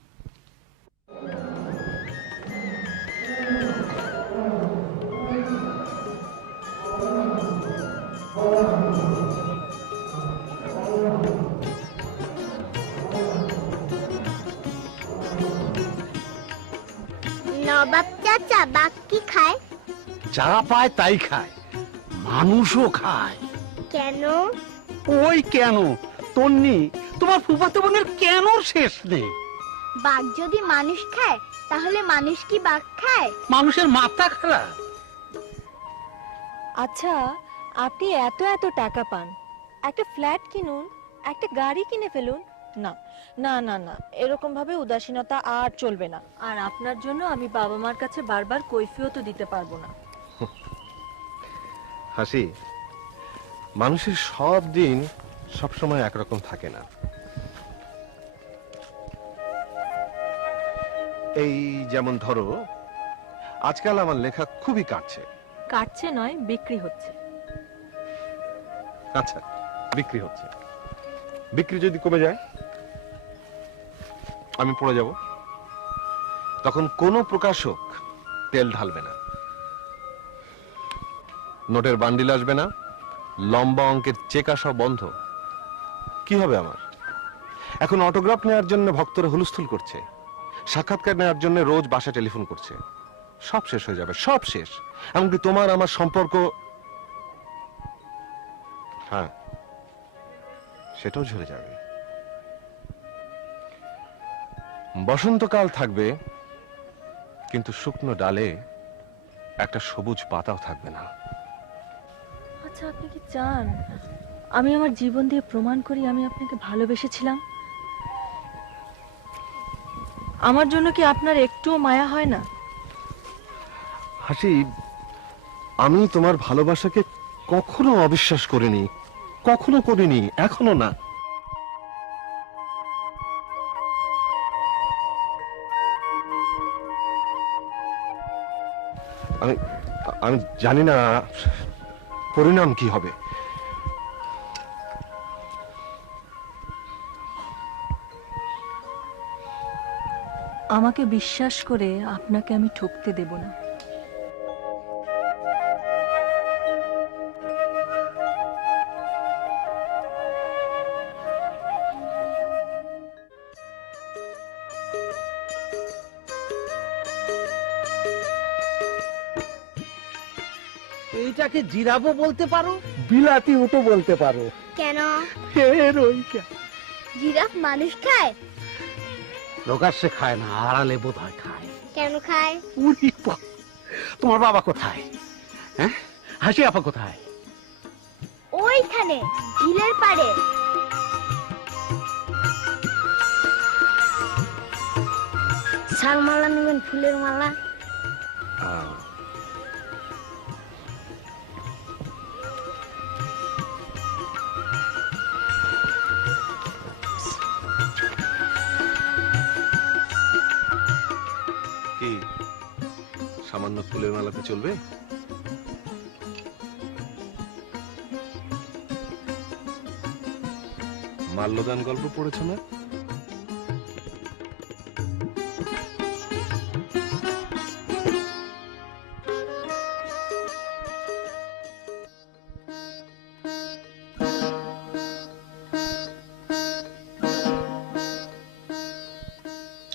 নবাব চাচা, বাঘ কি খায়? যারা পায় তাই খায়, মানুষও খায়। কেন? ওই কেন তন্নি, তোমার ফুফাতো বোনের কেন শেষ নেই। বাঘ যদি মানুষ খায় তাহলে মানুষ কি বাঘ খায়? মানুষের মাথা খারাপ। আচ্ছা, আপনি এত এত টাকা পান, একটা ফ্ল্যাট কিনুন, একটা গাড়ি কিনে ফেলুন। না না না না, এরকম ভাবে উদাসীনতা আর চলবে না। আর আপনার জন্য আমি বাবা মার কাছে বারবার কৈফিয়তও দিতে পারবো না। হাসি, মানুষের সব দিন সবসময় একরকম থাকে না। এই যেমন ধরো, আজকাল আমার লেখা খুবই কাটছে। কাটছে নয়, বিক্রি হচ্ছে। আচ্ছা, বিক্রি হচ্ছে। বিক্রি যদি কমে যায়, আমি পড়ে যাব। তখন কোনো প্রকাশক তেল ঢালবে না, নোটের বান্ডিল আসবে না, লম্বা অঙ্কের চেক আসা বন্ধ। কি হবে আমার? এখন অটোগ্রাফ নেওয়ার জন্য ভক্তরা হুলস্থুল করছে, সাক্ষাৎকার নেওয়ার জন্য রোজ বাসা টেলিফোন করছে। সব শেষ হয়ে যাবে, সব শেষ। এমনকি তোমার আমার সম্পর্ক, হ্যাঁ, সেটাও ঝরে যাবে। বসন্তকাল থাকবে, কিন্তু শুকনো ডালে একটা সবুজ পাতাও থাকবে না। আচ্ছা, আপনি কি চান আমি আমার জীবন দিয়ে প্রমাণ করি আমি আপনাকে ভালোবেসেছিলাম? আমার জন্য কি আপনার একটুও মায়া হয় না? হাসি, আমি তোমার ভালোবাসাকে কখনো অবিশ্বাস করিনি, কখনো করিনি, এখনো না। আমি আমি জানি না পরিণাম কি হবে। আমাকে বিশ্বাস করে আপনাকে আমি ঠকতে দেব না। এইটাকে জিরাফও বলতে পারো, বিলাতি উটো বলতে পারো। কেন? এর ওইটা জিরাফ মানুষ খায়? প্রকাশ্যে খায় না, আড়ালে বোধ হয় খায়। কেন খায়? উরি বাবা, তোমার বাবা কোথায়? হ্যাঁ, হাসি আপা কোথায়? ওইখানে ঝিলের পাড়ে। শালমালা নেবেন? ফুলের মালা? কি সামান্য ফুলের মালাতে চলবে? মাল্যদান গল্প পড়েছো না?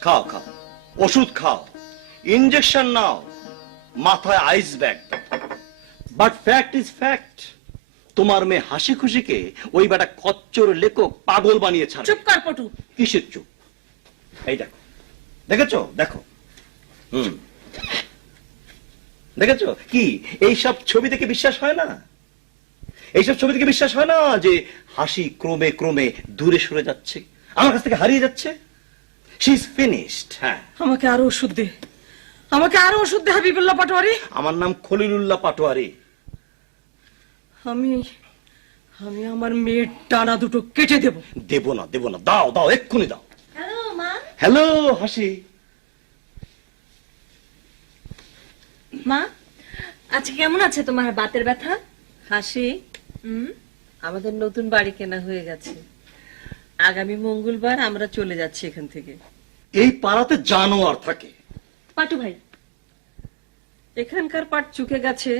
খাও খাও, ওষুধ খাও, ইনজেকশন নাও, মাথায় ice bag. But fact is fact, তোমার মেয়ে হাসি খুশিকে ওই বেটা কচ্চর লেখক পাগল বানিয়ে ছাড়ে। চুপ কর পটু। কিসের চুপ? এই দেখো, দেখেছো? দেখো, দেখেছো কি? এইসব ছবি থেকে বিশ্বাস হয় না? এইসব ছবি থেকে বিশ্বাস হয় না যে হাসি ক্রমে ক্রমে দূরে সরে যাচ্ছে, আমার কাছ থেকে হারিয়ে যাচ্ছে? She is finished. হ্যাঁ, আমাকে আরো ওষুধ দে, আমাকে আরো ওষুধ দে হাবিবুল্লাহ পাটোয়ারি। আমার নাম খলিলুল্লাহ পাটোয়ারি। আমি আমি আমার মেয়ের ডানা দুটো কেটে দেব। দেব না, দেব না, দাও দাও, এক্ষুনি দাও। হ্যালো মা। হ্যালো হাসি। মা, আজকে কেমন আছে তোমার বাতের ব্যথা? হাসি, আমাদের নতুন বাড়ি কেনা হয়ে গেছে। আগামী মঙ্গলবার আমরা চলে যাচ্ছি এখান থেকে। এই পাড়াতে জানোয়ার থাকে। পাটু ভাই, এখানকার পাট চুকে গেছে,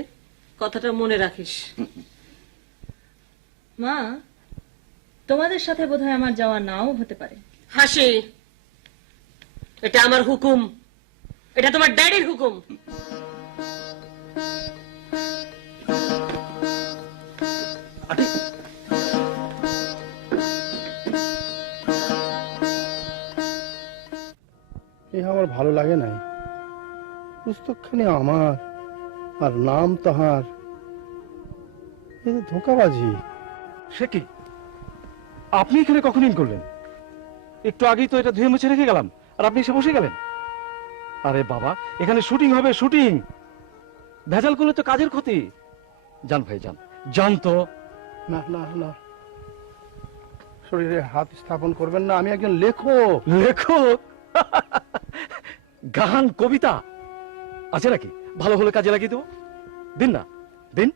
কথাটা মনে রাখিস। মা, তোমাদের সাথে বোধহয় আমার যাওয়া নাও হতে পারে। হাসি, এটা আমার হুকুম, এটা তোমার ড্যাডির হুকুম। এ আমার ভালো লাগে নাই। পুস্তকখানি আমার আর নাম তাহার, এ যে ধোঁকাবাজি। সে কি? আপনি এখানে কখন ইন করলেন? একটু আগেই তো এটা ধুয়ে মুছে রেখে গেলাম, আর আপনি এসে বসে গেলেন। আরে বাবা, এখানে শুটিং হবে, শুটিং। ভেজাল করলে তো কাজের ক্ষতি। যান ভাই, যান, যান তো। না না না, শরীরে হাত স্থাপন করবেন না, আমি একজন লেখক। লেখক? গান কবিতা আছে নাকি? ভালো হলে কাজে লাগিয়ে দেবো। দিন না, দিন।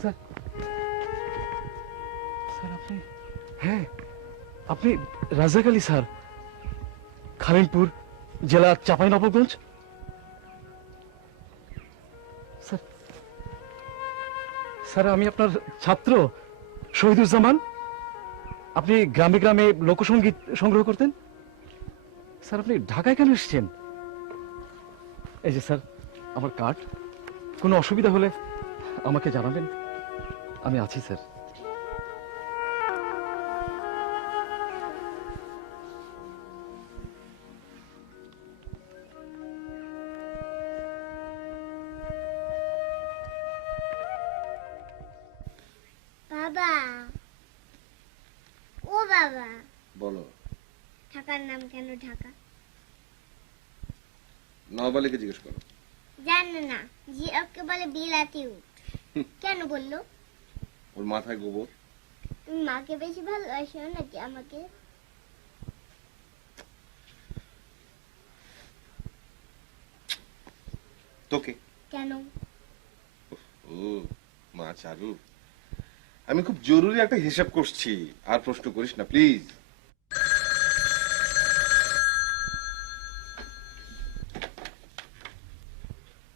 স্যার, স্যার আপনি? হ্যাঁ, আপনি রাজাক আলী স্যার, খালিমপুর জেলা চাঁপাইনবাবগঞ্জ। স্যার, স্যার আমি আপনার ছাত্র শহীদুজ্জামান। আপনি গ্রামে গ্রামে লোকসঙ্গীত সংগ্রহ করতেন। স্যার আপনি ঢাকায় কেন এসেছেন? এই যে স্যার আমার কার্ড, কোনো অসুবিধা হলে আমাকে জানাবেন, আমি আছি স্যার। বাবা, ও বাবা, বলো। ঢাকার নাম কেন ঢাকা? নওয়াবালিকে জিজ্ঞেস করো। জানো না, জিরাফকে বলে বিলাতি উট। কেন বললো? ওর মাথায় গোবর। তুমি মাকে বেশি ভালোবাসো নাকি আমাকে? তোকে। কেন? ও মা চারু, আমি খুব জরুরি একটা হিসাব করছি, আর প্রশ্ন করিস না প্লিজ।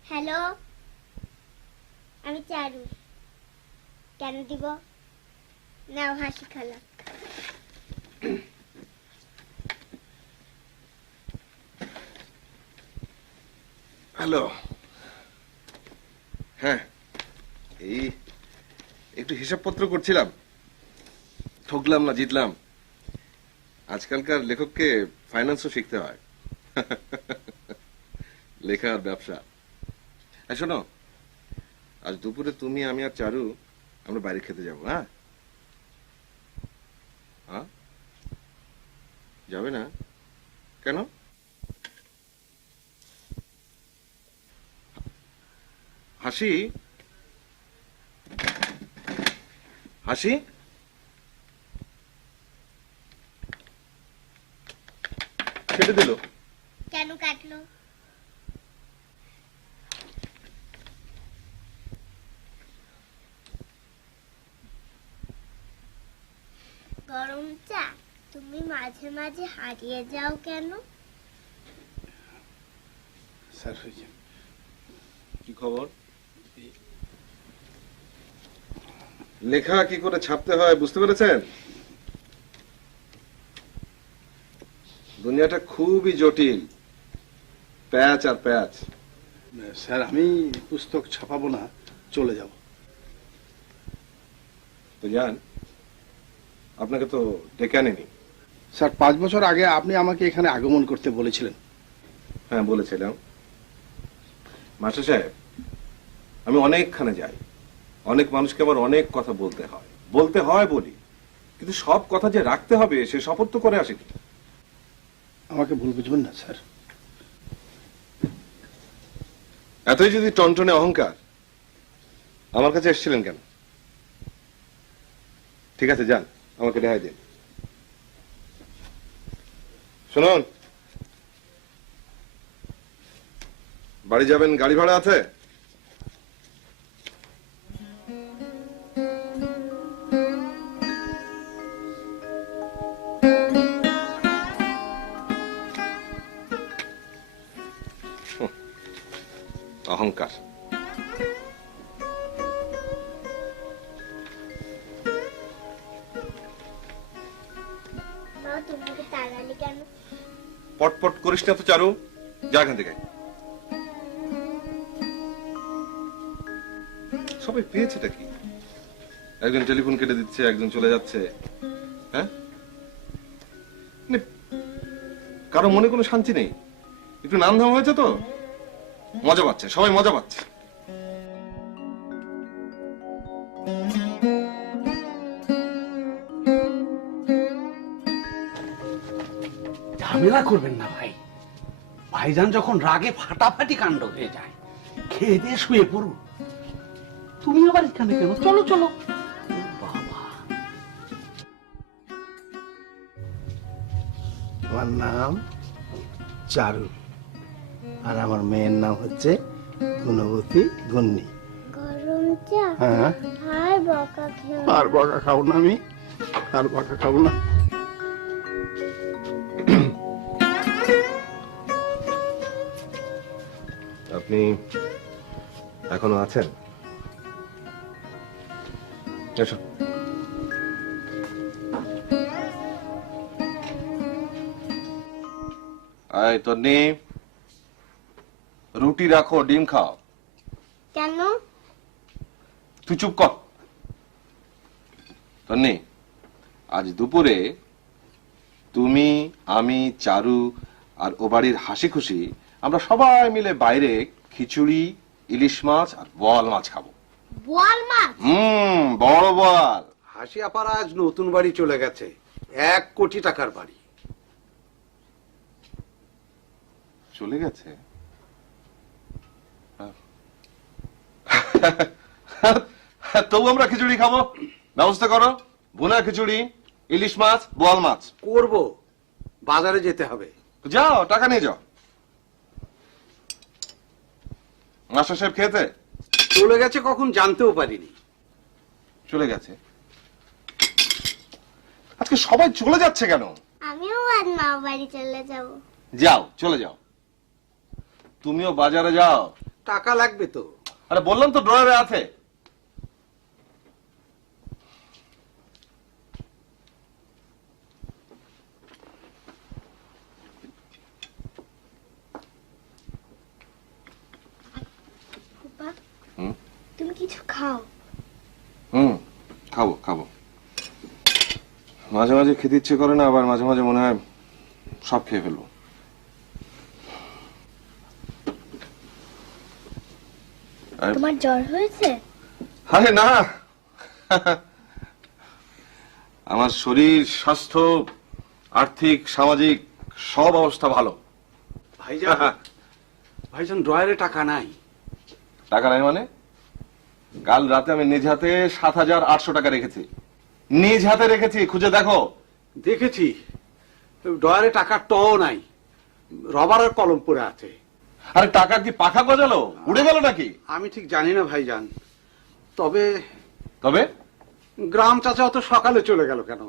হ্যালো, আমি চারু। কেন দিব? নাও হাসি খালা। হ্যালো। হ্যাঁ, এই একটু হিসাবপত্র করছিলাম, ঠকলাম না জিতলাম। আজকালকার লেখককে ফাইন্যান্সও শিখতে হয়। লেখা আর ব্যবসা। হ্যাঁ শোনো, আজ দুপুরে তুমি, আমি আর চারু আমরা বাইরে খেতে যাবো। হ্যাঁ, হ্যাঁ, যাবে না কেন? হাসি, হাসি, কেটে দিল কেন কাটলো? গরম চা, তুমি মাঝে মাঝে হারিয়ে যাও কেন? স্যার, কি খবর? লেখা কি করে ছাপতে হয় বুঝতে পেরেছেন? দুনিয়াটা খুবই জটিল, প্যাচ আর প্যাচ। স্যার, আমি পুস্তক ছাপাবো না, চলে যাব। তো যান, আপনাকে তো ডেকে আনেনি। স্যার, 5 বছর আগে আপনি আমাকে এখানে আগমন করতে বলেছিলেন। হ্যাঁ বলেছিলাম। মাস্টার সাহেব, আমি অনেকখানে যাই, অনেক মানুষকে আবার অনেক কথা বলতে হয় বলি, কিন্তু সব কথা যে রাখতে হবে সে শপথ তো করে আসেনি। আমাকে ভুল বুঝবেন না স্যার। এতই যদি টনটনে অহংকার, আমার কাছে এসেছিলেন কেন? ঠিক আছে, যান, আমাকে রেহাই দিন। শুনুন, বাড়ি যাবেন, গাড়ি ভাড়া আছে? অহংকার। মা, তোমাকে তাড়ালি কেন? পটপট করিস না তো চারু, যা এখান থেকে। সবাই পেয়েছেটা কি? একজন টেলিফোন কেটে দিচ্ছে, একজন চলে যাচ্ছে। হ্যাঁ, মানে কারো মনে কোনো শান্তি নেই। একটু নামধাম হয়েছে তো মজা পাচ্ছে, সবাই মজা পাচ্ছে। ঝামেলা করবেন না ভাই, ভাইজান যখন রাগে ফাটাফাটি কাণ্ড হয়ে যায়, খেয়ে দিয়ে শুয়ে পড়ুন। তুমি আবার এখানে কেন? চলো চলো। বাবা, আমার নাম চারু, আর আমার মেয়ের নাম হচ্ছে গুণবতী গুন্নি। গরম চা হ্যাঁ, আর বকা খেও না। আর বকা খাবো না, আমি আর বকা খাবো না। আপনি এখনো আছেন? এসো। আয় তন্নি, রুটি রাখো, ডিম খাও। কেন? তুই চুপ কর। তন্নি, আজ দুপুরে তুমি, আমি, চারু আর ও বাড়ির হাসি খুশি আমরা সবাই মিলে বাইরে খিচুড়ি, ইলিশ মাছ আর বোয়াল মাছ খাবো। বোয়াল মাছ? বড় বোয়াল। হাসি আপার আজ নতুন বাড়ি চলে গেছে, 1 কোটি টাকার বাড়ি। চলে গেছে? তবু আমরা খিচুড়ি খাবো, ব্যবস্থা করো। ভুনা খিচুড়ি, ইলিশ মাছ, বোয়াল মাছ করব, বাজারে যেতে হবে। যাও, টাকা নিয়ে যাও। মাস্টার সাহেব খেতে চলে গেছে কখন জানতেও পারিনি। চলে গেছে? আজকে সবাই চলে যাচ্ছে কেন? আমিও আজ মা বাড়ি চলে যাব। যাও, চলে যাও। তুমিও বাজারে যাও। টাকা লাগবে তো। আরে বললাম তো ড্রয়ারে আছে। খাবো খাবো। মাঝে মাঝে খেতে ইচ্ছে করে না, আবার মাঝে মাঝে মনে হয় সব খেয়ে ফেলবো। তোমার জ্বর হয়েছে? আরে না, আমার শরীর, স্বাস্থ্য, আর্থিক, সামাজিক সব অবস্থা ভালো। ভাইজান, ভাইজান ড্রয়ারে টাকা নাই। টাকা নাই মানে? কাল রাতে আমি নিজ হাতে 7,800 টাকা রেখেছি। নিজ হাতে রেখেছি, খুঁজে দেখো। দেখেছি, ড্রয়ারে টাকার টও নাই, রবারের কলম পড়ে আছে। আরে টাকা কি পাখা গজালো, উড়ে গেল নাকি? আমি ঠিক জানি না ভাইজান, তবে তবে গ্রাম চাচা তো সকালে চলে গেল কেন?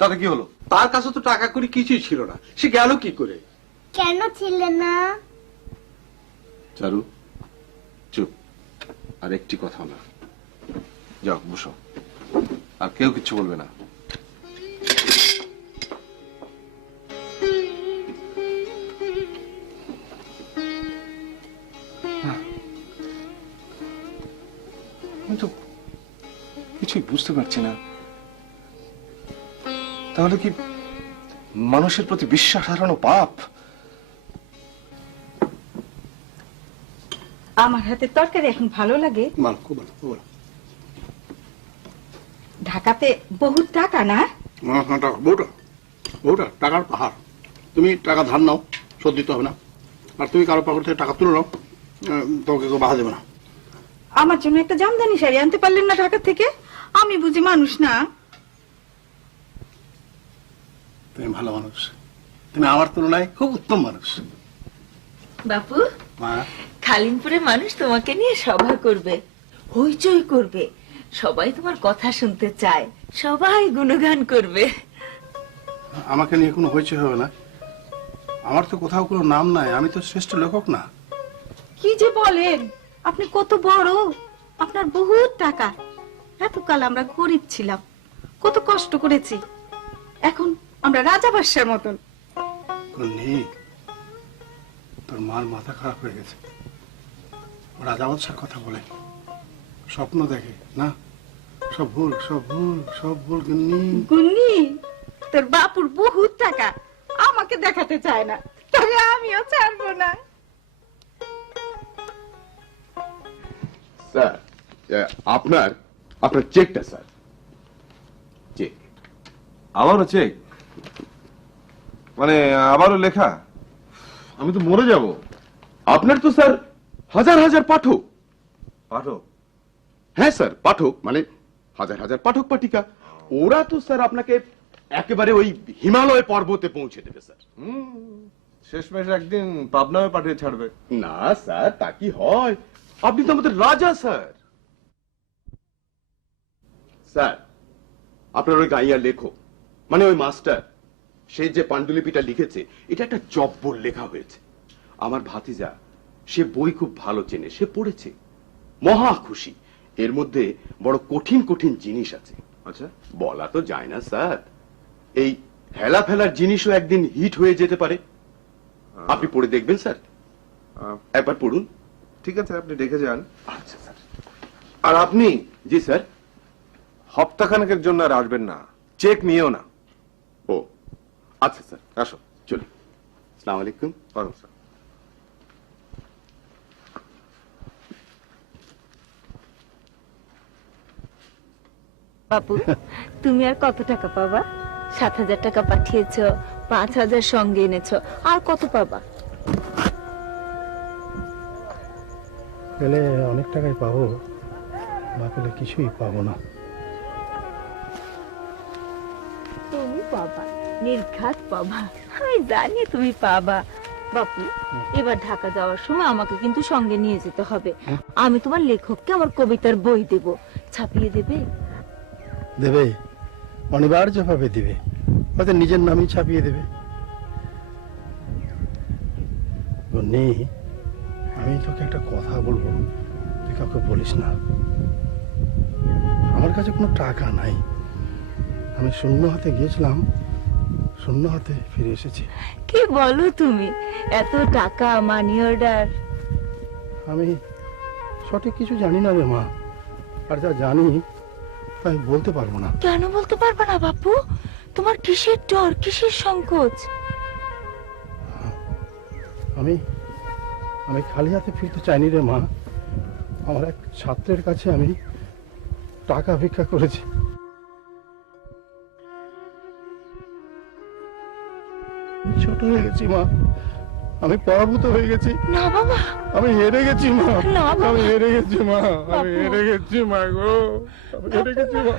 তাতে কি হলো? তার কাছে তো টাকা করি কিছুই ছিল না, সে গেল কি করে? কেন ছিলে না? চারু চুপ, আর একটি কথা না। যাও বসো, আর কেউ কিচ্ছু বলবে না। আমি তো কিছুই বুঝতে পারছি না, তাহলে কি মানুষের প্রতি বিশ্বাস হারানো পাপ? আমার হাতে তরকারি এখন ভালো লাগে। ঢাকাতে বহুত টাকা না? বউটা টাকার পাহাড়। তুমি টাকা ধার নাও, শোধ দিতে হবে না। আর তুমি কারো পকেট থেকে টাকা তুলে নাও, তোমাকে কেউ বাধা দেবে না। আমার জন্য একটা জামদানি শাড়ি আনতে পারলেন না ঢাকা থেকে? আমি বুঝি মানুষ না? তুমি ভালো মানুষ, তুমি আমার তুলনায় খুব উত্তম মানুষ। বাপু, মা, খালিমপুরে মানুষ তোমাকে নিয়ে সভা করবে, হইচই করবে, সবাই তোমার কথা শুনতে চায়, সবাই গুণগান করবে। আমাকে নিয়ে কোনো হইচই হবে না। আমার তো কোথাও কোনো নাম নাই, আমি তো শ্রেষ্ঠ লেখক না। কি যে বলেন, আপনি কত বড়, আপনার বহুত টাকা। এতকাল আমরা গরিব ছিলাম, কত কষ্ট করেছি, এখন আমরা রাজা বাদশার মতন। নেই, তোর মার মাথা খারাপ হয়ে গেছে। রাজা বাদশার কথা বলে, স্বপ্ন দেখে না, সব ভুল, সব ভুল, সব ভুল। গুন্নি, তোর বাপুর বহুত টাকা, আমাকে দেখাতে চায় না, তবে আমিও ছাড়বো না। স্যার, আপনার চেকটা স্যার। চেক। আবারও চেক? মানে আবারও লেখা? আমি তো মরে যাব। আপনার তো স্যার হাজার হাজার পাঠক। পাঠক? হ্যাঁ স্যার, পাঠক মানে হাজার হাজার পাঠক পাঠিকা। ওরা তো স্যার আপনাকে একেবারে ওই হিমালয় পর্বতে পৌঁছে দেবে স্যার। শেষমেশ একদিন পাবনামে পাঠিয়ে ছাড়বে। না স্যার, তা কি হয়? আপনি তো আমাদের রাজা স্যার। স্যার, আপনার ওই গাইয়া লেখক মানে ওই মাস্টার, সে যে পাণ্ডুলিপিটা লিখেছে, এটা একটা জব্বর লেখা হয়েছে। আমার ভাতিজা সে বই খুব ভালো চেনে, সে পড়েছে, মহা খুশি। এর মধ্যে বড় কঠিন কঠিন জিনিস আছে। আচ্ছা, বলা তো যায় না স্যার। এই হেলা ফেলার জিনিসও একদিন হিট হয়ে যেতে পারে। আপনি পড়ে দেখবেন স্যার, একবার পড়ুন। ঠিক আছে, আপনি দেখে যান। আচ্ছা স্যার। আর আপনি জি স্যার। সপ্তাহখানেকের জন্য আর আসবেন না, চেক নিয়েও না। ও আচ্ছা স্যার, আসো। চলুন। আসসালামু আলাইকুম। ওয়ালাইকুম আসসালাম। বাপু, তুমি আর কত টাকা পাবা? 7,000 টাকা পাঠিয়েছো, 5,000 সঙ্গে এনেছো, আর কত পাবা? পেলে অনেক টাকাই পাবো, না পেলে কিছুই পাবো না। তুমি পাবা, নির্ঘাত পাবা, আমি জানি তুমি পাবা। বাপু, এবার ঢাকা যাওয়ার সময় আমাকে কিন্তু সঙ্গে নিয়ে যেতে হবে। আমি তোমার লেখককে আমার কবিতার বই দেব, ছাপিয়ে দেবে? দেবে, অনিবার্যভাবে দেবে, হয়তো নিজের নামই ছাপিয়ে দেবে। নেই, আমি তোকে একটা কথা বলবো, তুই কাউকে বলিস না। আমার কাছে কোনো টাকা নাই, আমি শূন্য হাতে গিয়েছিলাম, শূন্য হাতে ফিরে এসেছি। কি বলো তুমি? এত টাকা, মানি অর্ডার? আমি সঠিক কিছু জানি না রে মা, আর যা জানি আমি বলতে পারবো না। কেন বলতে পারবে না বাপু? তোমার কিসের ডর, কিসের সংকোচ? আমি আমি খালি হাতে ফিরতে চাইনি রে মা। আমার এক ছাত্রের কাছে আমি টাকা ভিক্ষা করেছি। আমি ছোট হয়ে গেছি মা, আমি পরাভূত হয়ে গেছি। না বাবা, আমি হেরে গেছি মা, না বাবা। আমি হেরে গেছি মা, আমি বাপু। হেরে গেছি মা গো, আমি হেরে গেছি মা।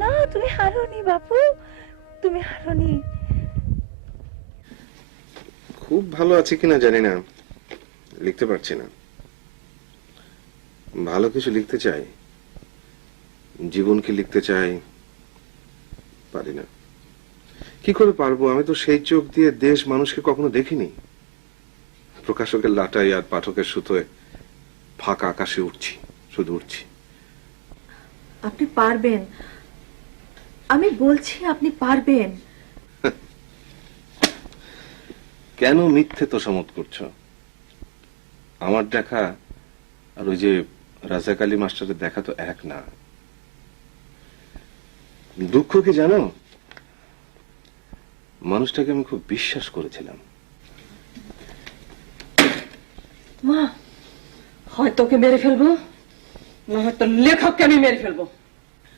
না, তুমি হারোনি বাপু, তুমি হারোনি। খুব ভালো আছি কিনা জানি না, লিখতে পারছি না। ভালো কিছু লিখতে চাই, জীবনকে লিখতে চাই, পারি না। কি করে পারবো? আমি তো সেই চোখ দিয়ে দেশ মানুষকে কখনো দেখিনি। প্রকাশকের লাটাই আর পাঠকের সুতোয় ফাঁকা আকাশে উঠছি, শুধু উঠছি। আপনি পারবেন, আমি বলছি আপনি পারবেন। কেন মিথ্যে তোষামত করছো? আমার দেখা আর ওই যে রাজাক আলী মাস্টারের দেখা তো এক না। দুঃখ কি জানো, মানুষটাকে আমি খুব বিশ্বাস করেছিলাম। মা, হয়তো ওকে মেরে ফেলবো, না হয়তো লেখককে আমি মেরে ফেলবো।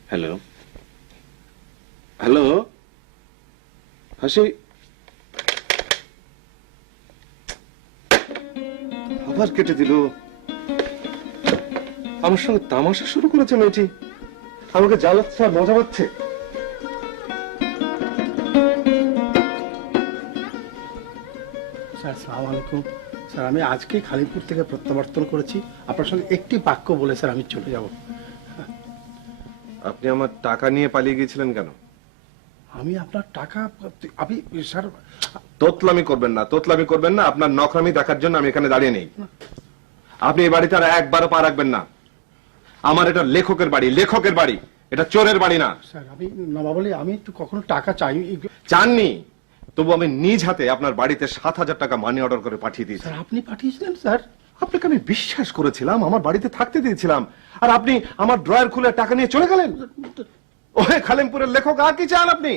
হ্যালো হ্যালো, হাসি আবার কেটে দিল। আমার সঙ্গে তামাশা শুরু করেছে মেয়েটি, আমাকে জ্বালাচ্ছে আর মজা পাচ্ছে। স্যার আসসালামু আলাইকুম। স্যার আমি আজকেই খালিপুর থেকে প্রত্যাবর্তন করেছি। আপনার সঙ্গে একটি বাক্য বলে স্যার আমি চলে যাব। আপনি আমার টাকা নিয়ে পালিয়ে গিয়েছিলেন কেন? আমি আপনার টাকা আমি স্যার তোতলামি করবেন না, তোতলামি করবেন না। আপনার নকরামি দেখার জন্য আমি এখানে দাঁড়িয়ে নেই। আপনি এই বাড়িতে আর একবারও পা রাখবেন না। আমার এটা লেখকের বাড়ি, লেখকের বাড়ি, এটা চোরের বাড়ি না। স্যার আমি নবাবলি আমি তো কখনো টাকা চাই চাননি, তবু আমি নিজ হাতে আপনার বাড়িতে 7,000 টাকা মানি অর্ডার করে পাঠিয়ে দিয়েছি। স্যার আপনি পাঠিয়েছিলেন স্যার? আপনাকে আমি বিশ্বাস করেছিলাম, আমার বাড়িতে থাকতে দিয়েছিলাম, আর আপনি আমার ড্রয়ার খুলে টাকা নিয়ে চলে গেলেন। ওহে খালেমপুরের লেখক, আর কি চান আপনি?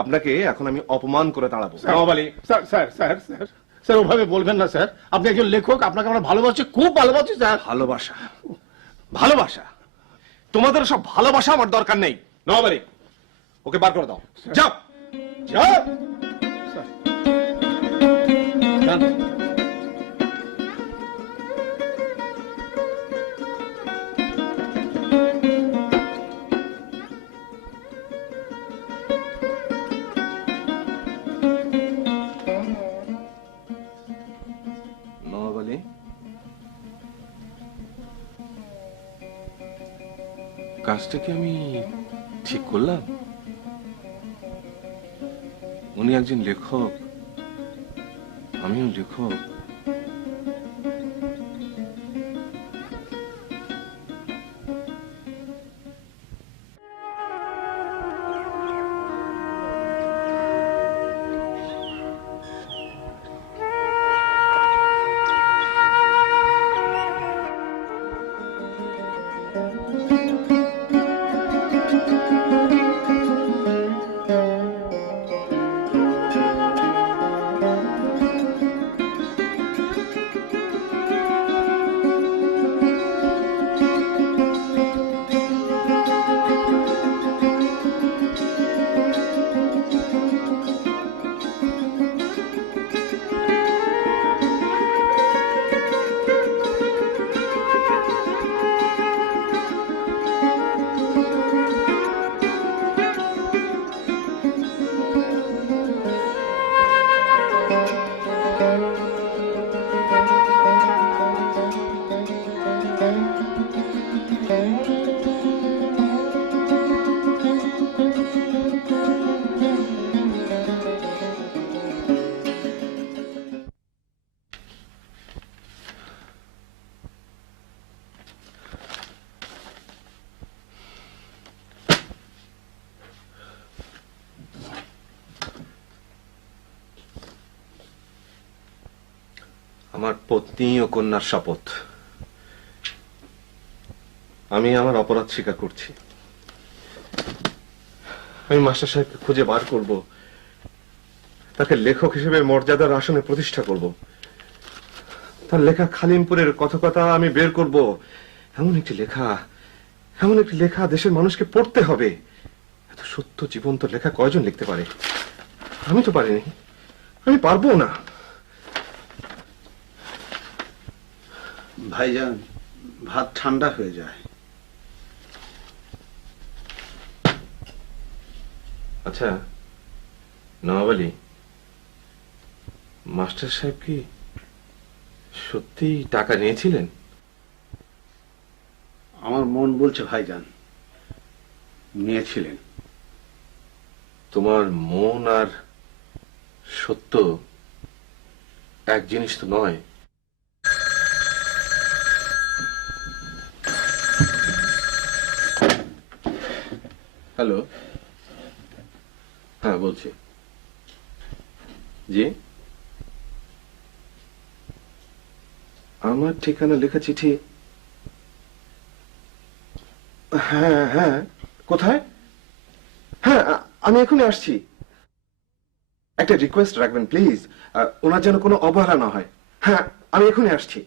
আপনাকে এখন আমি অপমান করে দাঁড়াবো। Sir sir sir sir sir ওভাবে বলবেন না স্যার। আপনি একজন লেখক, আপনাকে আমরা ভালোবাসি, খুব ভালোবাসি স্যার। ভালোবাসা, ভালোবাসা, তোমাদের সব ভালোবাসা আমার দরকার নেই। নবাব ওকে বার করে দাও, যাও যাও। নবাব আলী, কাজটা কি আমি ঠিক করলাম? উনি একজন লেখক, আমিও লেখক। আমার পত্নী ও কন্যার শপথ, আমি আমার অপরাধ স্বীকার করছি। আমি মাস্টার সাহেবকে খুঁজে বার করব, তাকে লেখক হিসেবে মর্যাদার আসনে প্রতিষ্ঠা করব, তার লেখা খালিমপুরের কথকতা আমি বের করব। এমন একটি লেখা দেশের মানুষকে পড়তে হবে। এত সত্য জীবন্ত লেখা কয়জন লিখতে পারে? আমি তো পারিনি, আমি পারবো না। ভাইজান, ভাত ঠান্ডা হয়ে যায়। আচ্ছা নওয়াব আলী, মাস্টার সাহেব কি সত্যি টাকা নিয়েছিলেন? আমার মন বলছে ভাইজান নিয়েছিলেন। তোমার মন আর সত্য এক জিনিস তো নয়। হ্যালো, হ্যাঁ বলছি। জি, আমার ঠিকানা লেখা চিঠি। হ্যাঁ হ্যাঁ, কোথায়? হ্যাঁ, আমি এখনই আসছি। একটা রিকোয়েস্ট রাখবেন প্লিজ, ওনার যেন কোনো অবহেলা না হয়। হ্যাঁ, আমি এখনই আসছি।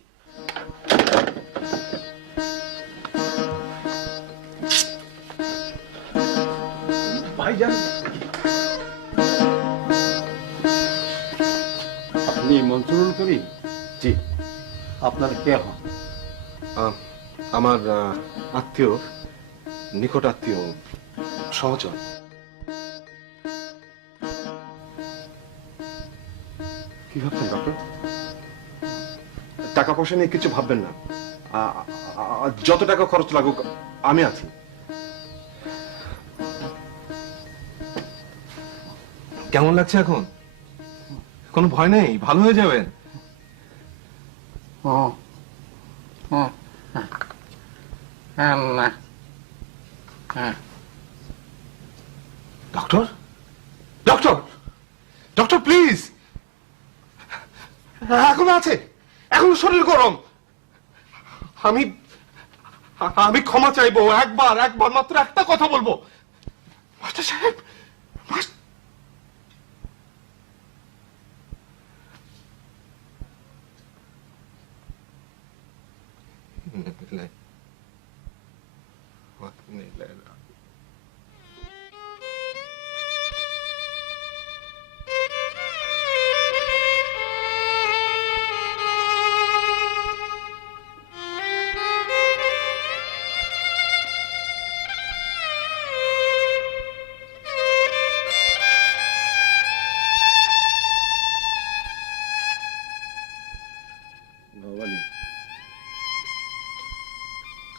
ভাইজান, আপনি মনসুরুল করিম? জি। আপনার কে হন? আমার আত্মীয়, নিকট আত্মীয়, সহচর। কি ভাবছেন ডক্টর? টাকা পয়সা নিয়ে কিছু ভাববেন না। যত টাকা খরচ লাগুক আমি আছি। কেমন লাগছে এখন? কোনো ভয় নেই, ভালো হয়ে যাবেন। Doctor, doctor, doctor please. এখনো আছে, এখনো শরীর গরম। আমি ক্ষমা চাইবো, একবার মাত্র একটা কথা বলবো। মাস্টার সাহেব,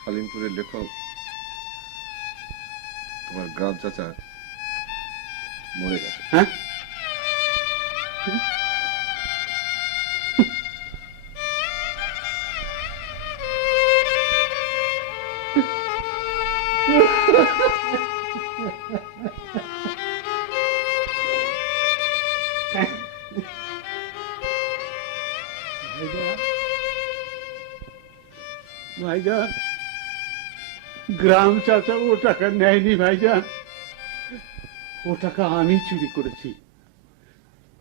খালিমপুরের লেখক তোমার গ্রাম চাচা মরে গেছে। হ্যাঁ, ভাইজান, গ্রাম চাচা ও টাকা নেয়নি ভাইজান। ও টাকা আমি চুরি করেছি।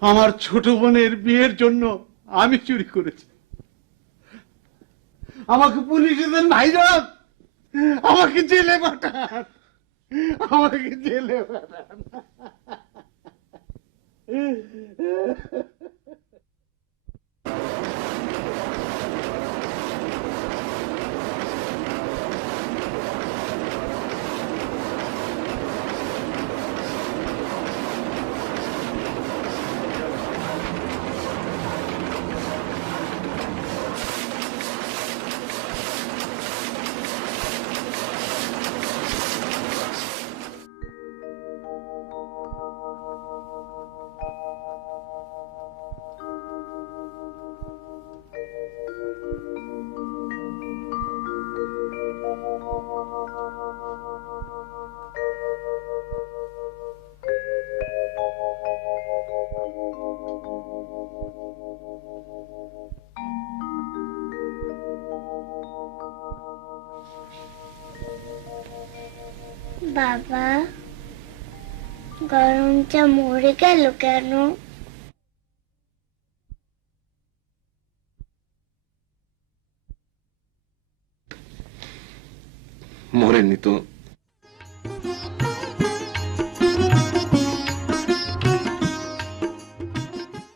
আমার ছোট বোনের বিয়ের জন্য আমি চুরি করেছি। আমাকে পুলিশে দেন ভাইজান, আমাকে জেলে পাঠান, আমাকে জেলে পাঠান। বাবা গরম চা মরে গেল কেন? মরেননি তো।